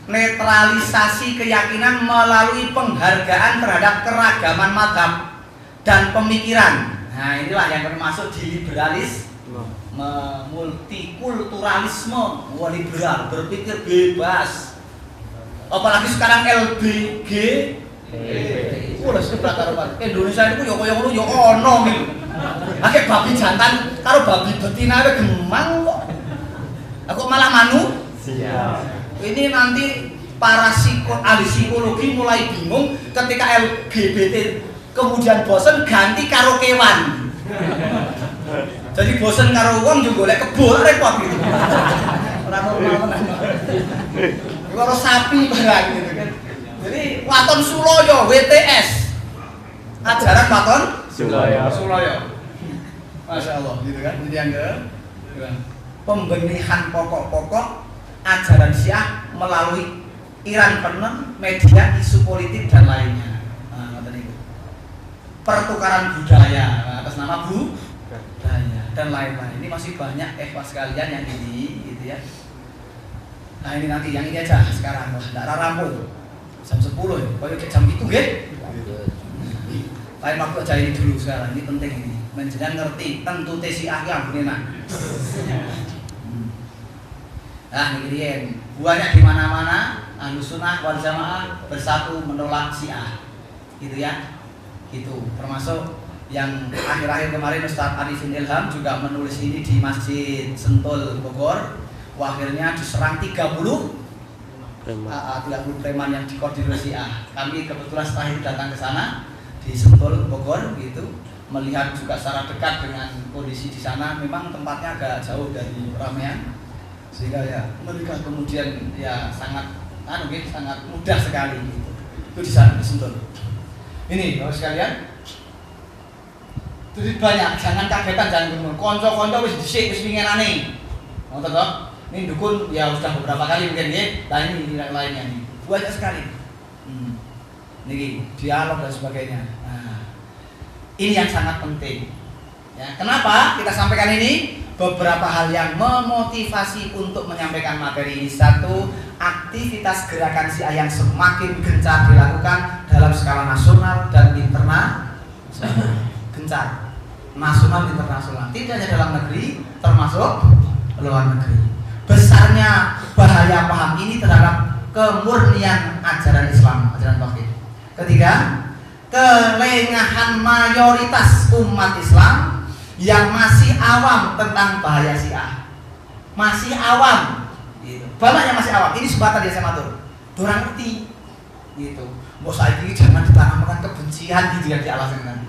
netralisasi keyakinan melalui penghargaan terhadap keragaman mazhab dan pemikiran. Nah, inilah yang termasuk di liberalis, multikulturalisme, liberal, berpikir bebas. Apalagi sekarang LBG. Wah, sebentar Indonesia itu yo koyo ngono yo ono gitu. Akeh babi jantan karo babi betina ae gemang kok. Aku malah manu. Ini nanti para ahli psikologi mulai bingung ketika LGBT kemudian bosen ganti karo kewan. Jadi bosen karo wong yo golek kebo repot gitu. Ora normal tenan. Karo sapi barang gitu kan. Jadi waton Suloyo WTS. Ajaran waton Suloyo. Masya Allah gitu kan. Jadi yang ke pembenihan pokok-pokok ajaran Syiah melalui Iran penuh, media, isu politik dan lainnya. Nah, pertukaran budaya atas nama budaya dan lain-lain. Ini masih banyak ikhwas sekalian yang ini, gitu ya. Nah ini nanti yang ini aja sekarang, tidak rampung jam 10 ya. Kalau jam itu, nggih. Lain waktu aja ini dulu sekarang. Ini penting ini. Menjenengan ngerti tentu Syiah yang benar. Nah, ini banyak di mana-mana Ahlus Sunnah wal Jamaah bersatu menolak Syiah. Gitu ya. Gitu. Termasuk yang akhir-akhir kemarin Ustaz Arifin Ilham juga menulis ini di Masjid Sentul Bogor. Akhirnya diserang 30 preman yang dikoordinir Syiah. Kami kebetulan setelah itu datang ke sana di Sentul Bogor gitu, melihat juga secara dekat dengan kondisi di sana. Memang tempatnya agak jauh dari keramaian. Sehingga ya mereka kemudian ya sangat sangat mudah sekali gitu. Itu di sana disentuh. Ini Bapak sekalian. Jadi banyak, jangan kagetan, jangan bingung. Konco-konco wis dhisik wis pinginane. Ngoten to? Ini dukun ya sudah beberapa kali mungkin nggih. Nah ini lainnya nih. Banyak sekali. Niki dialog dan sebagainya. Nah, ini yang sangat penting. Ya, kenapa kita sampaikan ini? Beberapa hal yang memotivasi untuk menyampaikan materi ini. Satu, aktivitas gerakan Syiah yang semakin gencar dilakukan dalam skala nasional dan internasional. Gencar, nasional internasional, tidak hanya dalam negeri, termasuk luar negeri. Besarnya bahaya paham ini terhadap kemurnian ajaran Islam, ajaran tauhid. Ketiga, kelengahan mayoritas umat Islam yang masih awam tentang bahaya Syiah, masih awam, gitu. Banyak yang masih awam. Ini sebab tadi saya matur, dorang ngerti, gitu. Mau saya ini jangan ditanamkan kebencian gitu yang di alasan nanti.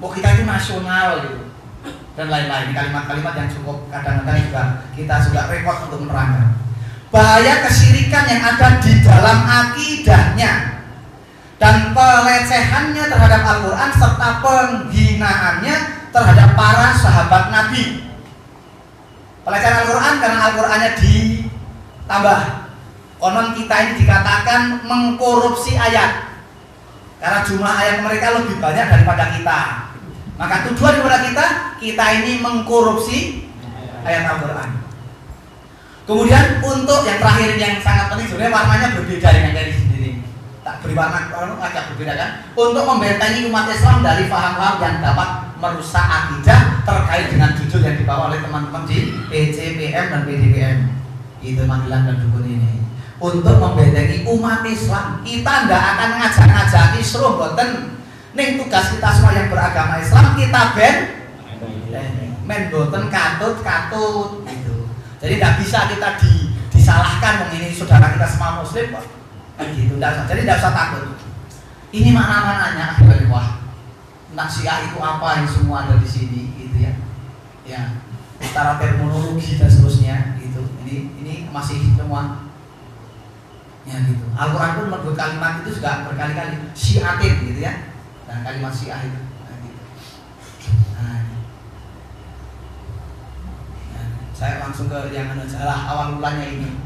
Mau kita itu nasional gitu, dan lain-lain. Kalimat-kalimat yang cukup kadang-kadang juga kita sudah repot untuk menerangkan. Bahaya kesyirikan yang ada di dalam akidahnya dan pelecehannya terhadap Al-Quran serta penghinaannya terhadap para sahabat Nabi. Pelecehan Al-Quran karena Al-Qurannya ditambah. Konon kita ini dikatakan mengkorupsi ayat karena jumlah ayat mereka lebih banyak daripada kita. Maka tujuan kepada kita ini mengkorupsi ayat Al-Quran. Kemudian untuk yang terakhir yang sangat penting, sebenarnya warnanya berbeda dengan dari sendiri. Tak beri warna agak berbeda kan? Untuk membentengi umat Islam dari paham-paham yang dapat merusak akidah terkait dengan judul yang dibawa oleh teman-teman di PCPM dan PDPM. Itu Magelang dan dukun ini. untuk membentengi umat Islam. Kita ndak akan ngajak-ngajak isruh boten. Ning tugas kita semua yang beragama Islam kita men boten katut-katut gitu. Jadi tidak bisa kita disalahkan ini saudara kita semua muslim kok. Kan gitu. Jadi tidak usah takut. Ini makna-maknanya wah. Nak Syiah itu apa yang semua ada di sini gitu ya. Ya. Secara terminologi dan seterusnya gitu. Ini masih semua ya gitu. Al-Qur'an pun menyebut kalimat itu juga berkali-kali syiatin gitu ya. Dan kalimat Syiah itu gitu. Saya langsung ke yang adalah awal mulanya ini.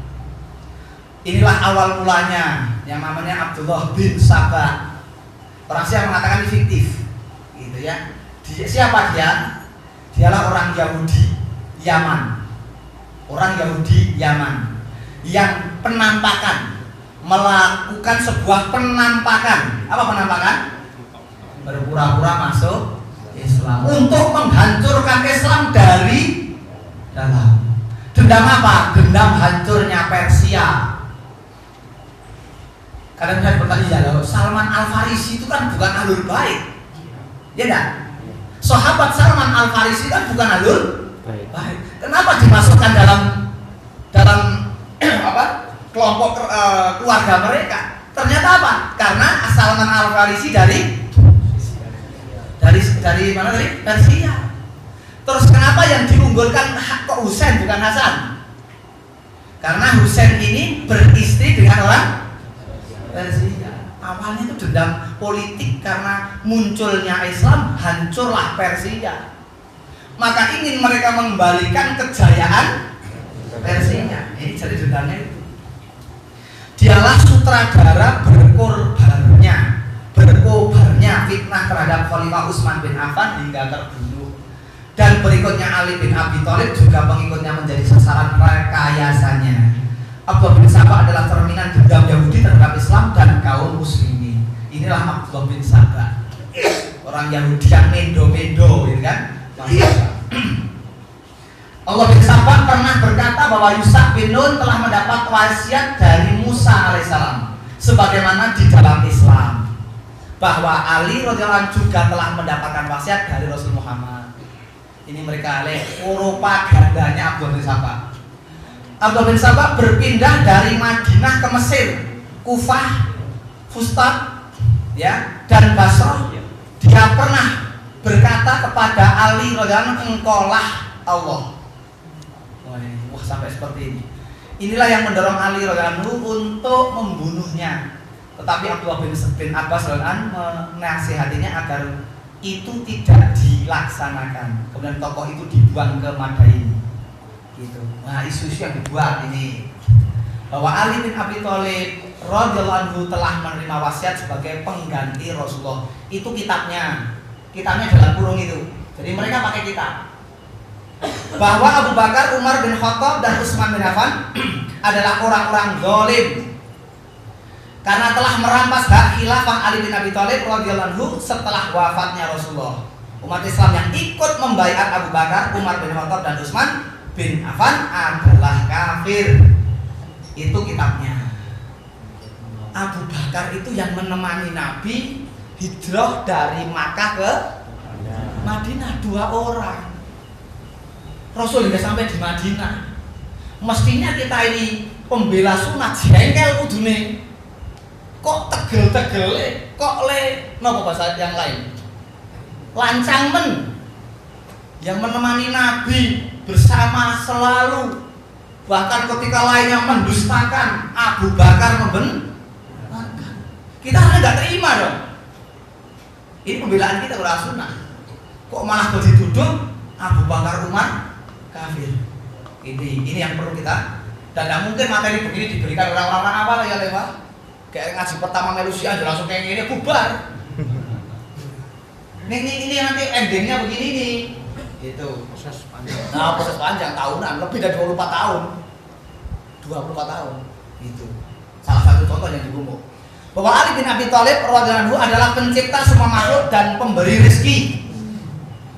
Inilah awal mulanya yang namanya Abdullah bin Sabah. Orang Syiah mengatakan ini fiktif, gitu ya. Siapa dia? Dialah orang Yahudi Yaman. Orang Yahudi Yaman yang penampakan, melakukan sebuah penampakan. Apa penampakan? Berpura-pura masuk Islam untuk menghancurkan Islam dari dalam. Dendam apa? Dendam hancurnya Persia. Kadang saya bertanya, ya loh, Salman Al Farisi itu kan bukan alur baik, ya enggak? Sahabat Salman Al Farisi kan bukan alur baik. Kenapa dimasukkan dalam apa? Kelompok keluarga mereka? Ternyata apa? Karena Salman Al Farisi dari mana tadi? Persia. Terus kenapa yang diunggulkan kok Husain bukan Hasan? Karena Husain ini beristri dengan orang Persia. Awalnya itu dendam politik karena munculnya Islam, hancurlah Persia. Maka ingin mereka mengembalikan kejayaan Persia. Ini jadi dendamnya itu. Dialah sutradara berkobarnya fitnah terhadap Khalifah Utsman bin Affan hingga terbunuh. Dan berikutnya Ali bin Abi Thalib juga pengikutnya menjadi sasaran rekayasanya. Abdullah bin Sabah adalah cerminan dendam Yahudi terhadap Islam dan kaum muslimin. Inilah Abdullah bin Sabah, orang Yahudi yang mendo-mendo, gitu kan? Allah bin Sabah pernah berkata bahwa Yusuf bin Nun telah mendapat wasiat dari Musa alaihissalam, sebagaimana di dalam Islam bahwa Ali radhiyallahu anhu juga telah mendapatkan wasiat dari Rasul Muhammad. Ini mereka propagandanya Abdullah bin Sabah. Abdullah bin Sabah berpindah dari Madinah ke Mesir, Kufah, Fustat, ya, dan Basrah. Dia pernah berkata kepada Ali radhiyallahu anhu, engkaulah Allah. Wah, sampai seperti ini. Inilah yang mendorong Ali radhiyallahu anhu untuk membunuhnya. Tetapi Abdullah bin Abbas radhiyallahu anhu menasihatinya agar itu tidak dilaksanakan. Kemudian tokoh itu dibuang ke Madain. Gitu. Nah, isu-isu yang dibuat ini bahwa Ali bin Abi Thalib radhiyallahu anhu telah menerima wasiat sebagai pengganti Rasulullah. Itu kitabnya dalam kurung itu. Jadi mereka pakai kitab. Bahwa Abu Bakar, Umar bin Khattab dan Utsman bin Affan adalah orang-orang zalim karena telah merampas hak khilafah Ali bin Abi Thalib radhiyallahu anhu setelah wafatnya Rasulullah. Umat Islam yang ikut membaiat Abu Bakar, Umar bin Khattab dan Utsman bin Affan adalah kafir. Itu kitabnya. Abu Bakar itu yang menemani Nabi hijrah dari Makkah ke Madinah, 2 orang. Rasul hingga sampai di Madinah. Mestinya kita ini pembela sunat jengkel kudune. Kok tegel-tegele, kok napa bahasa yang lain? Lancang men. Yang menemani Nabi bersama selalu, bahkan ketika lainnya mendustakan, Abu Bakar membenarkan. Kita harus nggak terima dong. Ini pembelaan kita kepada sunnah. Kok malah dituduh Abu Bakar Umar kafir? Ini yang perlu kita. Dan tidak mungkin materi begini diberikan orang-orang apa lah ya lewat. Kayak ngaji pertama melusi aja langsung kayak gini bubar. Ini nanti endingnya begini nih. Itu proses panjang. Nah, proses panjang tahunan, lebih dari 24 tahun. 24 tahun. Itu salah satu contoh yang dibungkuk. Bahwa Ali bin Abi Thalib radhiyallahu anhu adalah pencipta semua makhluk dan pemberi rezeki.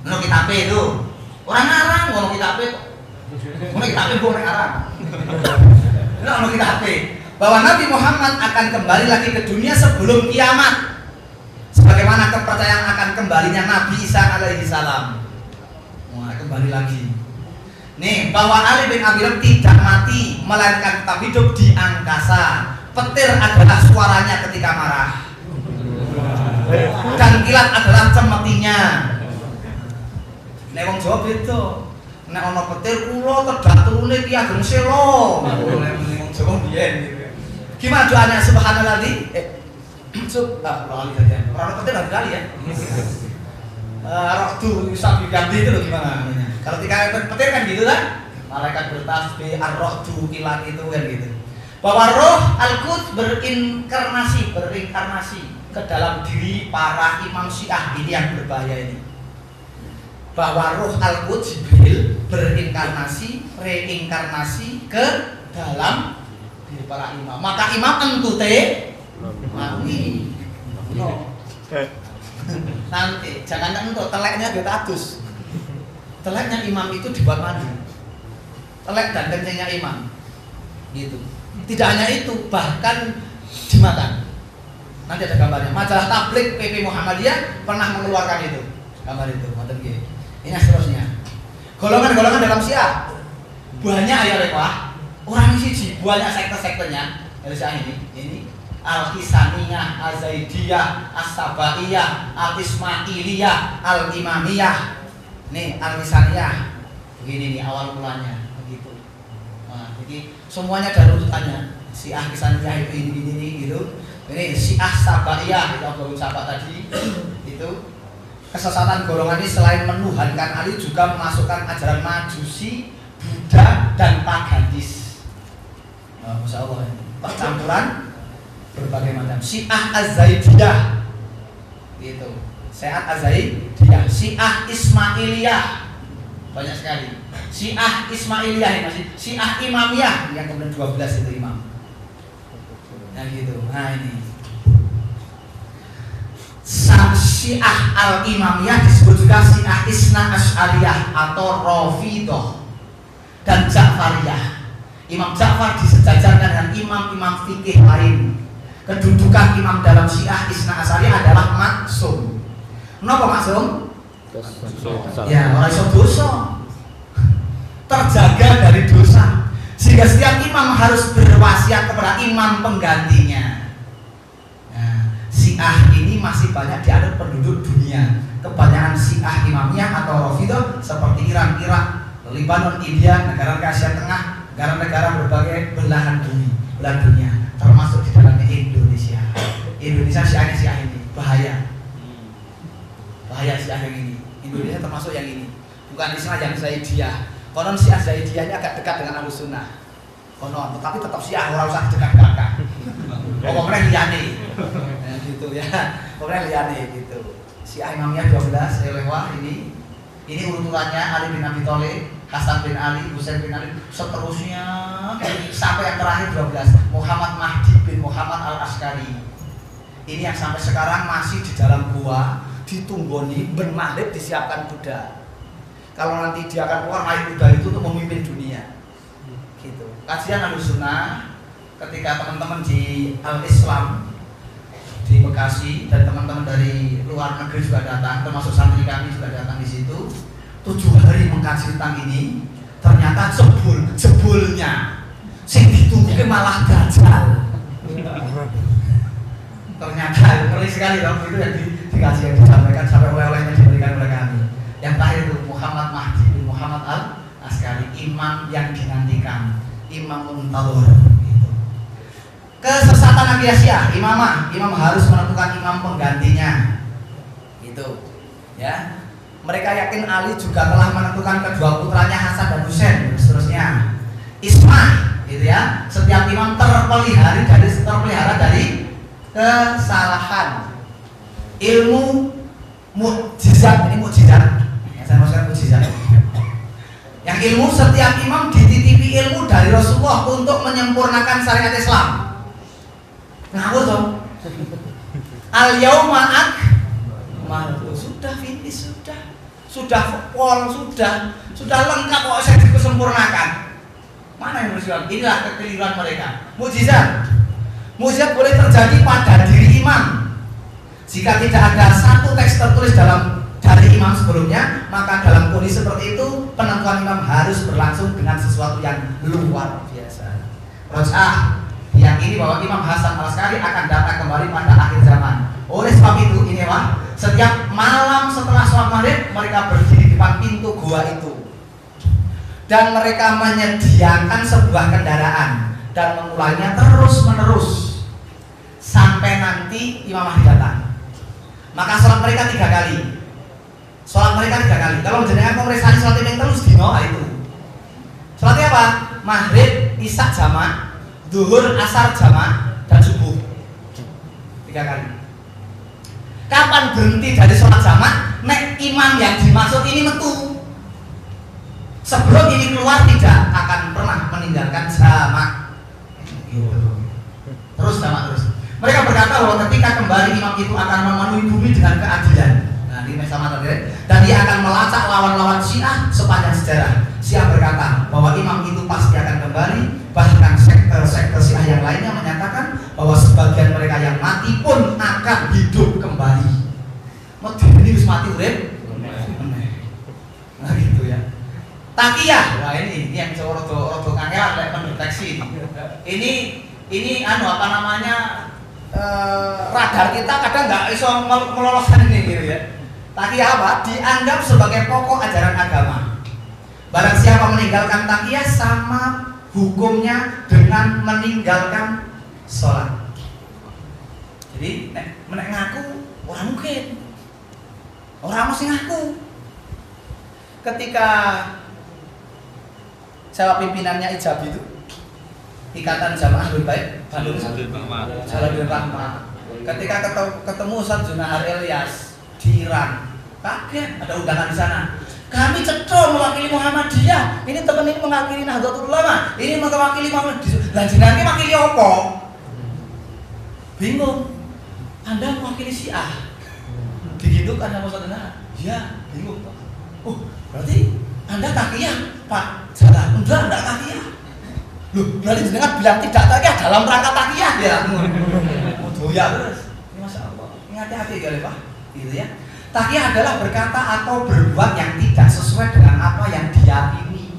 Ngono kitab itu. Orang ngarang ngono kitab. Ngono kitab orang ngarang. Ngono kitab. bahwa Nabi Muhammad akan kembali lagi ke dunia sebelum kiamat, sebagaimana kepercayaan akan kembalinya Nabi Isa alaihi salam. Wah, kembali lagi. Nih, bahwa Ali bin Abi Thalib tidak mati, melainkan tetap hidup di angkasa. Petir adalah suaranya ketika marah, dan kilat adalah cemetinya. Nek wong Jawa beda. Nek ana petir kula tedak turune Ki Ageng Selo. Nek wong Jawa biyen gitu. Gimana doanya subhanalladzi? Subhanallah saja. Orang petir enggak kali ya. Rohdu bisa diganti itu loh gimana namanya? Kalau tiga petir kan gitu kan? Malaikat bertasbih, ar-rohdu kilat itu kan gitu. Bahwa roh al-Quds berinkarnasi ke dalam diri para imam Syiah. Ini yang berbahaya ini. Bahwa roh al-Quds Jibril reinkarnasi ke dalam diri para imam. Maka imam entute mati. No. Nanti jangan untuk teleknya kita adus. Teleknya imam itu dibuat madu. Telek dan kencingnya imam. Gitu. Tidak hanya itu, bahkan dimakan. Nanti ada gambarnya. Majalah Tabligh PP Muhammadiyah pernah mengeluarkan itu. Gambar itu, ngoten nggih. Ini seterusnya. Golongan-golongan dalam Syiah banyak ya lewah. Orang siji banyak sekte-sektenya. Dari Syiah ini Al-Hisaniyah, Al-Zaidiyah, As-Sabaiyah, Al-Ismailiyah, Al-Imamiyah. Nih Al-Hisaniyah. Begini nih awal mulanya begitu. Nah, jadi semuanya ada urutannya. Syiah Hisaniyah itu ini gitu. Ini Syiah Sabaiyah itu Abu Sabat tadi itu. Kesesatan golongan ini selain menuhankan Ali juga memasukkan ajaran Majusi, Buddha dan Paganisme. Masya Allah, percampuran berbagai macam. Syiah Az-Zaidiyah gitu, Syiah Az-Zaidiyah, Syiah Ismailiyah banyak sekali. Syiah Ismailiyah ini masih Syiah Imamiyah yang kemudian 12 itu imam. Nah gitu. Nah ini Syiah Al-Imamiyah disebut juga Syiah Isna Asy'ariyah atau Rafidhah dan Ja'fariyah. Imam Ja'far disejajarkan dengan imam-imam fikih lain. Kedudukan imam dalam Syiah Isna Asy'ariyah adalah maksum. Kenapa maksum? Ya, orang iso dosa. Terjaga dari dosa. Sehingga setiap imam harus berwasiat kepada imam penggantinya. Syiah ini masih banyak dianut penduduk dunia. Kebanyakan Syiah Imamiyah atau Rafidhah seperti Iran, Irak, Lebanon, India, negara Asia Tengah, negara-negara berbagai belahan dunia, termasuk di dalamnya Indonesia. Indonesia Syiah ini bahaya Syiah yang ini. Indonesia termasuk yang ini. Bukan Islam yang Zaidiyah. Konon Syiah Zaidiyah ini agak dekat dengan Ahlus Sunnah. Konon, tetapi tetap Syiah, orang usah dekat-dekat. Pokoknya liyane. Gitu ya. Pokoknya liyane gitu. Syiah Imamiyah 12 lewah ini urutannya Ali bin Abi Thalib, Hasan bin Ali, Husain bin Ali, seterusnya sampai yang terakhir 12 Muhammad Mahdi bin Muhammad Al-Askari. Ini yang sampai sekarang masih di dalam gua ditunggoni ben maghrib disiapkan kuda. Kalau nanti dia akan keluar naik kuda itu untuk memimpin dunia. Gitu. Kajian Ahlus Sunnah ketika teman-teman di Al-Islam di Bekasi dan teman-teman dari luar negeri juga datang, termasuk santri kami juga datang di situ. 7 hari mengkaji tentang ini, ternyata jebulnya sing ditunggu malah Dajjal. Ternyata ngeri sekali dong itu yang dikaji yang disampaikan sampai oleh-olehnya diberikan oleh kami. Yang terakhir itu Muhammad Mahdi bin Muhammad Al-Askari, imam yang dinantikan, imam muntadhar. Kesesatan akidah Syiah, imam harus menentukan imam penggantinya. Gitu. Ya. Mereka yakin Ali juga telah menentukan kedua putranya Hasan dan Husain dan seterusnya. Isma, gitu ya. Setiap imam terpelihara dari kesalahan. Ilmu mukjizat, ini mukjizat. Ya, saya maksudkan mukjizat. Yang ilmu setiap imam dititipi ilmu dari Rasulullah untuk menyempurnakan syariat Islam. Ngawur dong. Al-yauma akmaltu, sudah finish, sudah pol, sudah lengkap kok saya disempurnakan. Mana yang bersifat? Inilah kekeliruan mereka. Mukjizat. Mukjizat boleh terjadi pada diri imam. Jika tidak ada satu teks tertulis dari imam sebelumnya, maka dalam kondisi seperti itu penentuan imam harus berlangsung dengan sesuatu yang luar biasa. Roj'ah diyakini bahwa Imam Hasan Al-Askari akan datang kembali pada akhir zaman. Oleh sebab itu, ini setiap malam setelah sholat maghrib mereka berdiri di depan pintu gua itu, dan mereka menyediakan sebuah kendaraan dan memulainya terus menerus sampai nanti Imam Mahdi datang. Maka sholat mereka 3 kali. Sholat mereka 3 kali. Kalau jenengan pemeriksaan sholat yang terus dino itu. Sholatnya apa? Maghrib, isya jamaah, duhur, asar jamaah, dan subuh 3 kali. Kapan berhenti dari sholat jamaah? Nek imam yang dimaksud ini metu. Sebelum ini keluar tidak akan pernah meninggalkan jamaah. Terus jamaah terus. Mereka berkata bahwa ketika kembali imam itu akan memenuhi bumi dengan keadilan. Nah, ini sama tadi. Dan dia akan melacak lawan-lawan Syiah sepanjang sejarah. Syiah berkata bahwa imam itu pasti akan kembali. Bahkan sekte Syiah yang lainnya menyatakan bahwa sebagian mereka yang mati pun akan hidup kembali. Mau ini harus mati urip? Nah gitu ya. Takiyah, nah ini yang rodo kangelan lek mendeteksi. Ini apa namanya? Radar kita kadang nggak iso meloloskan ini gitu ya. Takiyah apa? Dianggap sebagai pokok ajaran agama. Barang siapa meninggalkan takiyah sama hukumnya dengan meninggalkan sholat. Jadi nek ngaku orang mungkin orang mesti ngaku. Ketika siapa pimpinannya Ijabi itu, Ikatan Jamaah Ahlul Bait Bandung Jalaluddin Rahmat, ketika ketemu Ustaz Junahar Ilyas di Iran, kaget ada undangan di sana. Kami cetro mewakili Muhammadiyah, ini teman ini mewakili Nahdlatul Ulama, ini mewakili Muhammadiyah. Dan jenengan mewakili apa? Bingung. Anda mewakili Syiah. Begitu kan sama Ustaz Junahar? Ya, bingung. Berarti Anda takiyah, Pak Jalan. Enggak takiyah. Loh, berarti jenengan bilang tidak takiyah dalam rangka takiyah ya. Ya terus. Ini Masya Allah. Ini hati-hati kali Pak. Gitu ya. Takiyah adalah berkata atau berbuat yang tidak sesuai dengan apa yang diyakini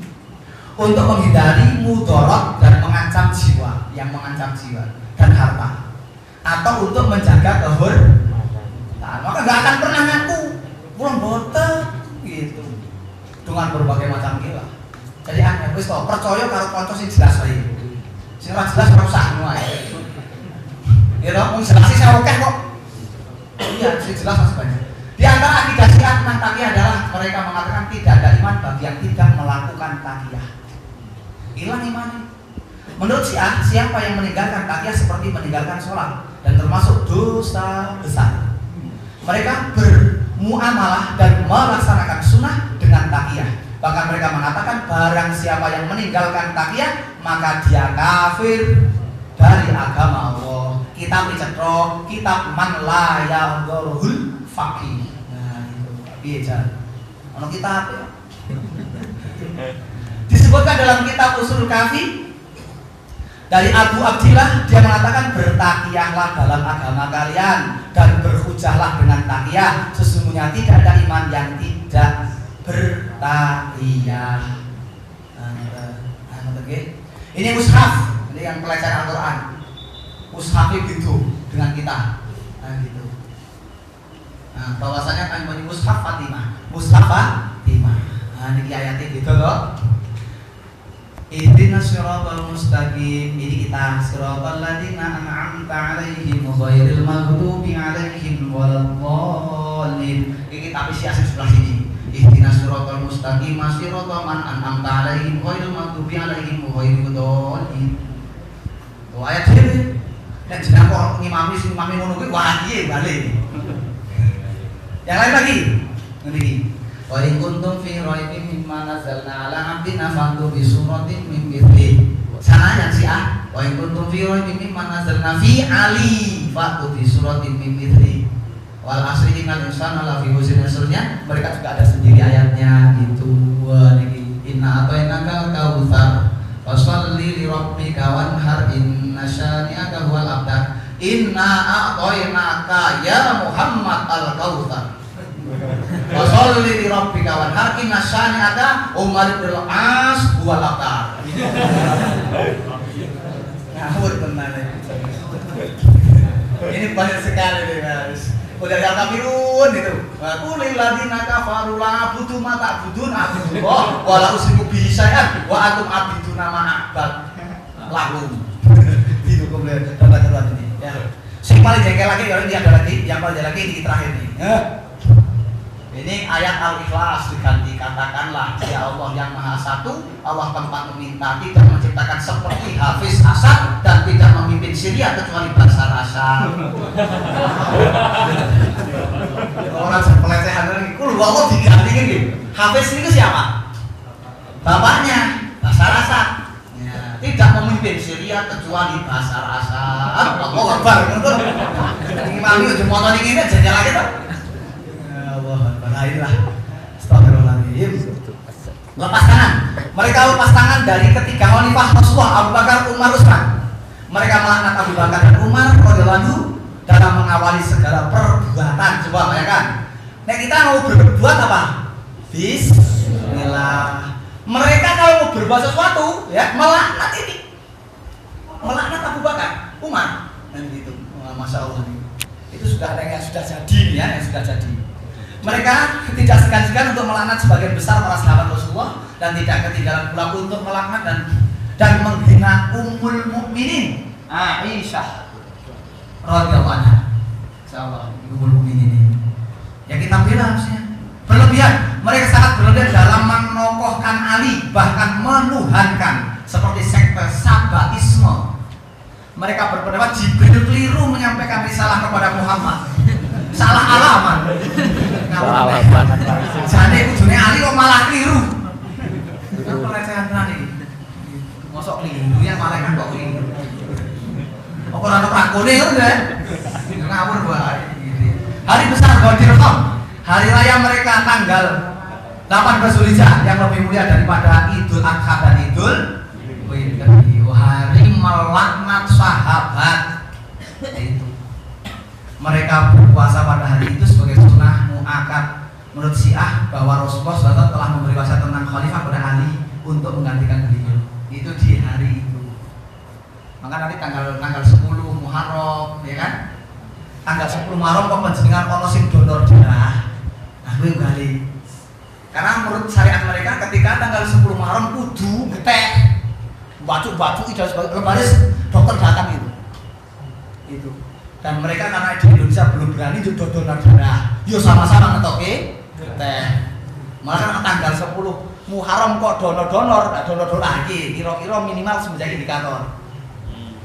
untuk menghindari mudarat dan mengancam jiwa, yang mengancam jiwa dan harta, atau untuk menjaga kehormatan. Maka gak akan pernah ngaku pulang boten gitu dengan berbagai macam gila. Jadi aneh wis kok percaya karo kanca sing jelas wae. Sing ora jelas ora usah ngono ae. Ya toh, wong jelas sing akeh kok. Iya, sing jelas masih banyak. Di antara akidah Syiah tentang takiyah adalah mereka mengatakan tidak ada iman bagi yang tidak melakukan takiyah. Hilang imannya. Menurut Syiah, siapa yang meninggalkan takiyah seperti meninggalkan sholat dan termasuk dosa besar. Mereka bermuamalah dan melaksanakan sunnah dengan takiyah. Bahkan mereka mengatakan barang siapa yang meninggalkan takiyah maka dia kafir dari agama Allah. Kitab dicetro, kitab man la yadhurul faqih. Nah, itu piye jan? Ono kitab ya. Disebutkan dalam kitab Ushul Kafi dari Abu Abdillah, dia mengatakan bertakiyahlah dalam agama kalian dan berhujahlah dengan takiyah. Sesungguhnya tidak ada iman yang tidak bertakiyah. Ini mushaf, ini yang pelajaran Al-Quran. Mushaf itu dengan kita. Nah, gitu. Nah, bahwasanya kami punya mushaf Fatimah. Mushaf Fatimah. Nah, ini ayatnya gitu loh. Ihdinas siratal mustaqim. Ini kita siratal ladzina an'amta 'alaihim ghairil maghdubi 'alaihim waladdallin. Ini tapi siasat sebelah sini. Ihdinas siratal mustaqim siratal man an'amta 'alaihim ghairil maghdubi 'alaihim waladdallin. Tuh ayat ini. Dan jeneng kok ngimami ngono kuwi wah piye bali. Yang lain lagi. Ngene wa in kuntum fi raibin mimma nazzalna 'ala 'abdina fantu bi suratin min mithli. Sana yang Syiah wa in kuntum fi raibin mimma nazzalna fi ali fatu bi suratin min mithli. Wal asri innal insana lafi khusr. Mereka juga ada sendiri ayatnya gitu. Wah niki inna atainaka kautsar. Inna a'toinaka ya Muhammad al-Kautsar. Wa sholli li rabbika wanhar inna syani'aka Umar bin As huwal abtar. Ngawur tenan. Ini banyak sekali nih guys. Udah ada kafirun itu. Wa qulil ladzina kafaru la abudu ma ta'budun abudullah wa la usriku bihi syai'an wa antum abiduna ma a'bad lahum. Itu kemudian kata-kata ini ya. Yang paling jengkel lagi kalau ini ada lagi, yang paling jengkel lagi ini terakhir nih. Ini ayat Al-Ikhlas diganti, katakanlah ya Allah yang Maha Satu, Allah tempat meminta, tidak menciptakan seperti Hafiz Hasan dan tidak memimpin Syria kecuali Basar Hasan. Orang pelecehan lagi, Allah diganti gitu. Hafiz ini siapa? Bapaknya Basar Hasan. Ya, tidak memimpin Syria kecuali Basar Hasan. Allah Akbar. Ini mami udah motor ini aja lagi tuh. Inilah astagfirullahaladzim. Lepas tangan. Mereka lepas tangan dari ketiga khalifah Rasulullah, Abu Bakar, Umar, Utsman. Mereka melaknat Abu Bakar dan Umar radhiyallahu dalam mengawali segala perbuatan. Coba bayangkan. Nah, kita mau berbuat apa? Bismillah. Mereka kalau mau berbuat sesuatu, ya melaknat ini. Melaknat Abu Bakar, Umar, dan gitu. Wah, Masya Allah. Itu sudah ada yang sudah jadi ya, yang sudah jadi. Mereka tidak segan-segan untuk melaknat sebagian besar para sahabat Rasulullah dan tidak ketinggalan pula untuk melaknat dan menghina Ummul Mukminin Aisyah radhiyallahu anha. Insyaallah Ummul Mukminin ini ya kita bilang harusnya berlebihan. Mereka sangat berlebihan dalam menokohkan Ali, bahkan menuhankan, seperti sekte Sabaisme. Mereka berpendapat Jibril keliru menyampaikan risalah kepada Muhammad. Salah alamat. Salah alamat. Jane kudune Ali kok malah keliru. Itu pelecehan tenan iki. Mosok keliru ya malaikat kok keliru. Apa ora ono prakone ngono ya? Ngawur wae. Hari besar Ghadir Khum. Hari raya mereka tanggal 18 Zulhijjah yang lebih mulia daripada Idul Adha dan Idul Fitri. Hari melaknat sahabat. Itu. Mereka berpuasa pada hari itu sebagai sunnah mu'akkad. Menurut Syiah bahwa Rasulullah SAW telah memberi wasiat tentang khalifah kepada Ali untuk menggantikan beliau. Itu di hari itu. Maka nanti tanggal 10 Muharram, ya kan? Tanggal 10 Muharram kok panjenengan ono sing donor darah. Nah, kuwi bali. Karena menurut syariat mereka ketika tanggal 10 Muharram kudu ngetek. Bacuk-bacuk dan sebagainya. Lebaris dokter datang itu. Itu. Dan mereka karena di Indonesia belum berani juga donor darah, yo sama-sama ngetoke teh. Malah tanggal 10 Muharram kok donor lagi, kira-kira minimal semenjak indikator.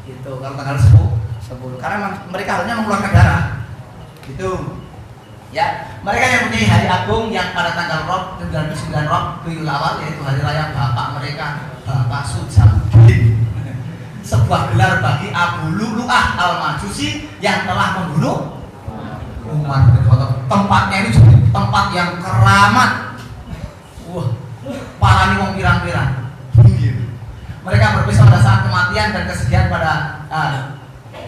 Gitu kalau tanggal 10 karena mereka harusnya mengeluarkan darah. Gitu. Ya, mereka yang punya hari agung yang pada tanggal 29 Rabiul Awal, yaitu hari raya bapak mereka, Bapak Sujamuddin. Sebuah gelar bagi Abu Lu'lu'ah Al-Majusi yang telah membunuh Umar bin Khattab. Tempatnya ini jadi tempat yang keramat. Wah, parani wong pirang-pirang. Mereka berpisah pada saat kematian dan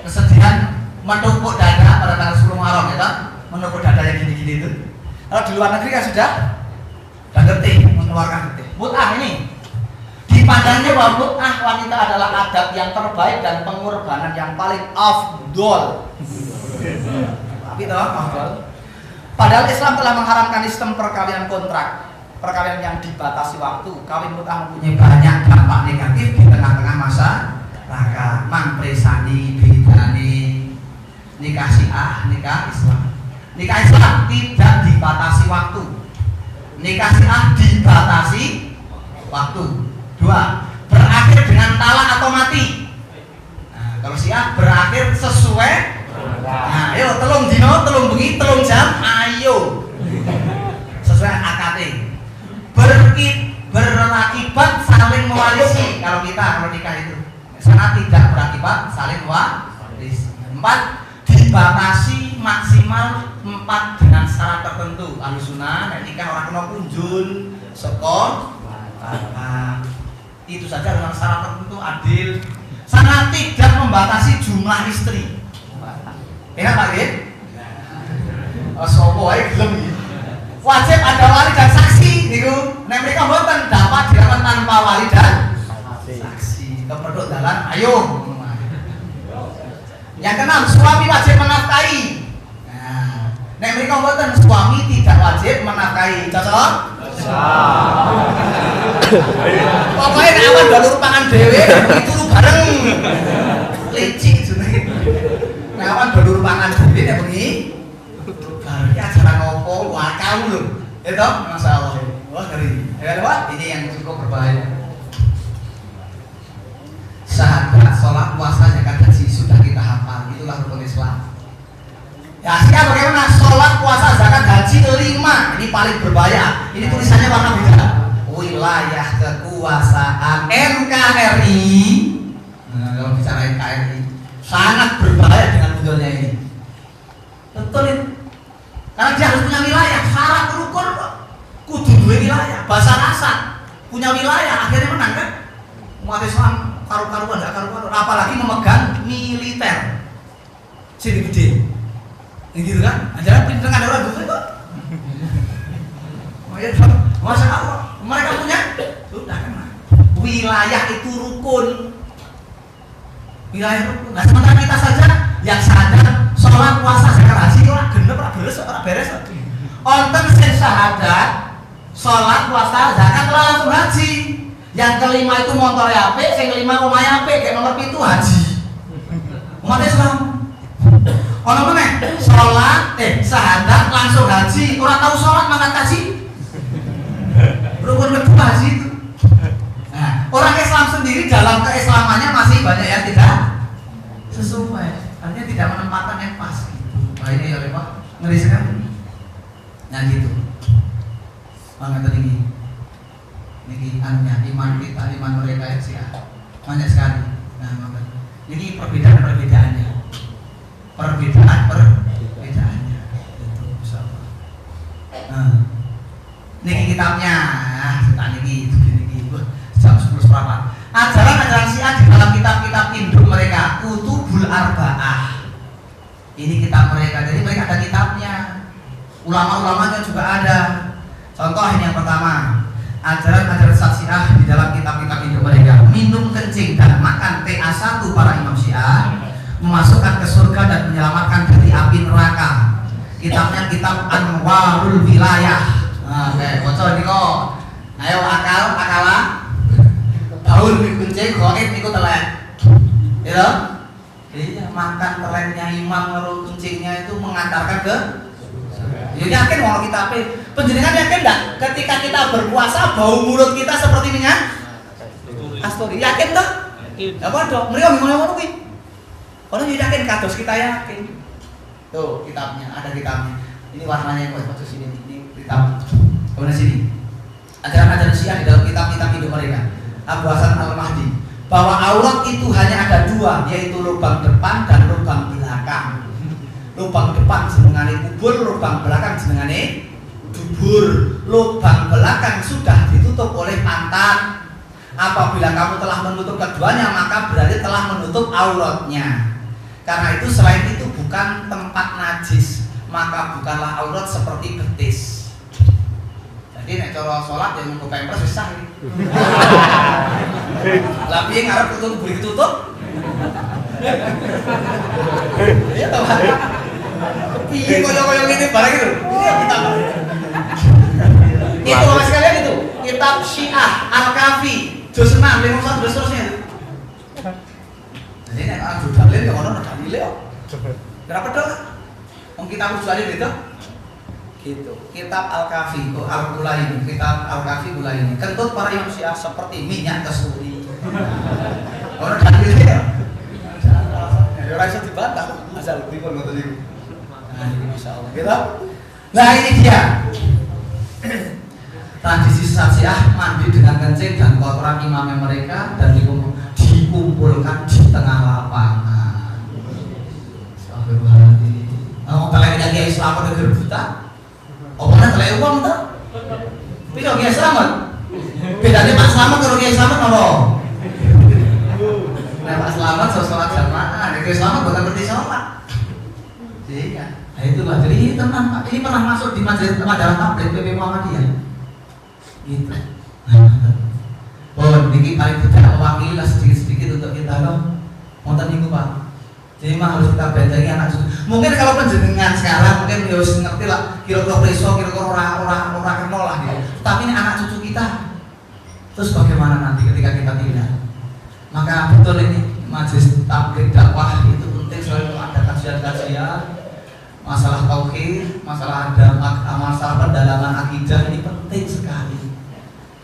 kesedihan menepuk dada pada tanggal 10 Muharram, ya, menepuk dada yang gini-gini itu. Kalau di luar negeri kan sudah ngerti mengeluarkan getih. Mut'ah ini dipandangnya bahwa mut'ah wanita adalah adab yang terbaik dan pengorbanan yang paling afdol. Tapi tahu afdol. Padahal Islam telah mengharamkan sistem perkawinan kontrak, perkawinan yang dibatasi waktu. Kawin mut'ah mempunyai banyak dampak negatif di tengah-tengah masyarakat. Mang presani bedane nikah Syiah, nikah Islam. Nikah Islam tidak dibatasi waktu. Nikah Syiah dibatasi waktu. 2. Berakhir dengan talak atau mati. Nah, kalau Syiah berakhir sesuai. Nah, ayo telung dino, telung bengi, telung jam, ayo. Sesuai AKT. Berakibat saling mewarisi. Kalau nikah itu. Sana tidak berakibat saling mewarisi. 4. Dibatasi maksimal 4 dengan syarat tertentu. Ahlussunnah nikah orang kena kunjul, sekor, itu saja dengan syarat tertentu adil. Sangat tidak membatasi jumlah istri. Enak Pak Nggih? Oh, sapa wae gelem iki. Wajib ada wali dan saksi niku. Nek mereka mboten dapat dilakukan tanpa wali dan saksi. Kepethuk dalan ayo. Yang keenam, suami wajib menafkahi. Nah, nek mereka mboten suami tidak wajib menafkahi. Cocok? Pokoknya nek awan dulur pangan dhewe itu bareng. Licik jenenge. Nek awan dulur pangan dhewe nek bengi bareng acara ngopo wakau lho. Itu masalah. Wah ngeri. Ya Pak, ini yang cukup berbahaya. Syahadat, sholat, puasa, zakat, haji sudah kita hafal. Itulah rukun Islam. Ya, sekarang bagaimana sholat, puasa, zakat, haji 5 ini paling berbahaya. Ini tulisannya warna beda. Wilayah kekuasaan NKRI. Nah, kalau bicara NKRI sangat berbahaya dengan munculnya ini. Betul itu. Karena dia harus punya wilayah, syarat rukun kudu duwe wilayah, bahasa rasa punya wilayah, akhirnya menang kan? Umat Islam karu-karuan, gak karu-karuan, apalagi memegang militer. Sini gede. Ini gitu kan? Ajaran pinter ada orang dulu itu. Oh ya, masa Allah, mereka punya sudah kan? Wilayah itu rukun. Wilayah rukun. Nah, sementara kita saja yang sadar sholat, puasa, zakat, haji ora genep, ora beres. Onten sing syahadat, sholat, puasa, zakat langsung haji. Yang kelima itu motor apik, yang kelima omahe apik, kayak nomor 7 haji. Umat Islam. Ono meneh sholat, syahadat langsung haji, ora tahu sholat mangkat haji. Rukun kedua haji itu. Nah, orang Islam sendiri dalam keislamannya masih banyak yang tidak sesuai, artinya tidak menempatkan yang pas. Nah ini ya Pak, ngeri sekali. Nah gitu. Banget tinggi. Ini anunya iman kita, iman mereka yang sih banyak sekali. Nah makanya ini perbedaannya. Perbedaannya. Itu bisa. Nah, niki kitabnya. Nah niki jam 10 seperempat. Ajaran-ajaran Syiah di dalam kitab-kitab induk mereka, Kutubul Arba'ah. Ini kitab mereka. Jadi mereka ada kitabnya. Ulama-ulamanya juga ada. Contoh ini yang pertama. Ajaran-ajaran Syiah di dalam kitab-kitab induk mereka. Minum kencing dan makan TA1 para imam Syiah, memasukkan ke surga dan menyelamatkan dari api neraka. Kitabnya kitab Anwarul Wilayah. Nah, kayak bocor ini kok. Ayo akalah. Baul kencing, goib niku telek. Ya. Iya, makan telennya imam lalu kencingnya itu mengantarkan ke. Ya yakin kalau kita penjenengan yakin enggak ketika kita berpuasa bau mulut kita seperti minyak asturi? Yakin tak? Apa dong? Mereka ngomong kuwi. Orang yakin kados kita yakin. Tuh kitabnya, ada kitabnya. Ini warnanya kok sini. Ini kitab. Kemudian sini. Ajaran-ajaran Syiah di dalam kitab-kitab hidup mereka. Abu Hasan Al-Mahdi, bahwa aurat itu hanya ada 2, yaitu lubang depan dan lubang belakang. Lubang depan jenengane kubur, lubang belakang jenengane dubur. Lubang belakang sudah ditutup oleh pantat. Apabila kamu telah menutup keduanya, maka berarti telah menutup auratnya. Karena itu selain itu bukan tempat najis, maka bukanlah aurat seperti betis. Jadi nek cara salat yang nggo pempres wis sah iki. Lah piye ngarep tutup buri ditutup? Iya toh. Piye koyo-koyo ngene barang itu. Iya kita. Itu Mas kalian itu, kitab Syiah Al-Kafi, juz 6, 51 seterusnya itu. Jadi nek aku dalil ya ono dalile kok. Berapa dong? Wong kitab usulane itu. Gitu. Kitab Al-Kafi, Al-Mulaini, kitab Al-Kafi Mulaini. Kentut para imam Syiah seperti minyak kasturi. Orang dalilnya ya. Ya ora iso dibantah, asal dipun ngoten niku. Nah, ini masyaallah. Gitu. Nah, ini dia. Tradisi Syiah mandi dengan kencing dan kotoran imam mereka dan dikumpulkan di tengah lapangan. Astagfirullahaladzim. Nah, kalian jadi Islam negeri buta. Oh, mana telek uang tuh? Tidak Kiai Slamet. Bedanya Pak Slamet kalau Kiai Slamet apa? Nah, Pak Slamet sholat jamaah, Kiai Slamet bukan berarti sholat. itulah, jadi ini tenang Pak, ini pernah masuk di majalah tablet PP Muhammadiyah gitu. Oh, ini paling tidak mewakili sedikit-sedikit untuk kita loh. Monten minggu Pak. Jadi memang harus kita bentengi anak cucu. Mungkin kalau penjenengan sekarang mungkin harus ngerti lah, kira-kira preso, kira-kira orang kenal lah gitu. Tapi ini anak cucu kita. Terus bagaimana nanti ketika kita tinggal? Maka betul ini majelis tabligh dakwah itu penting selalu ada kajian-kajian masalah tauhid, masalah masalah pendalaman akidah ini penting sekali.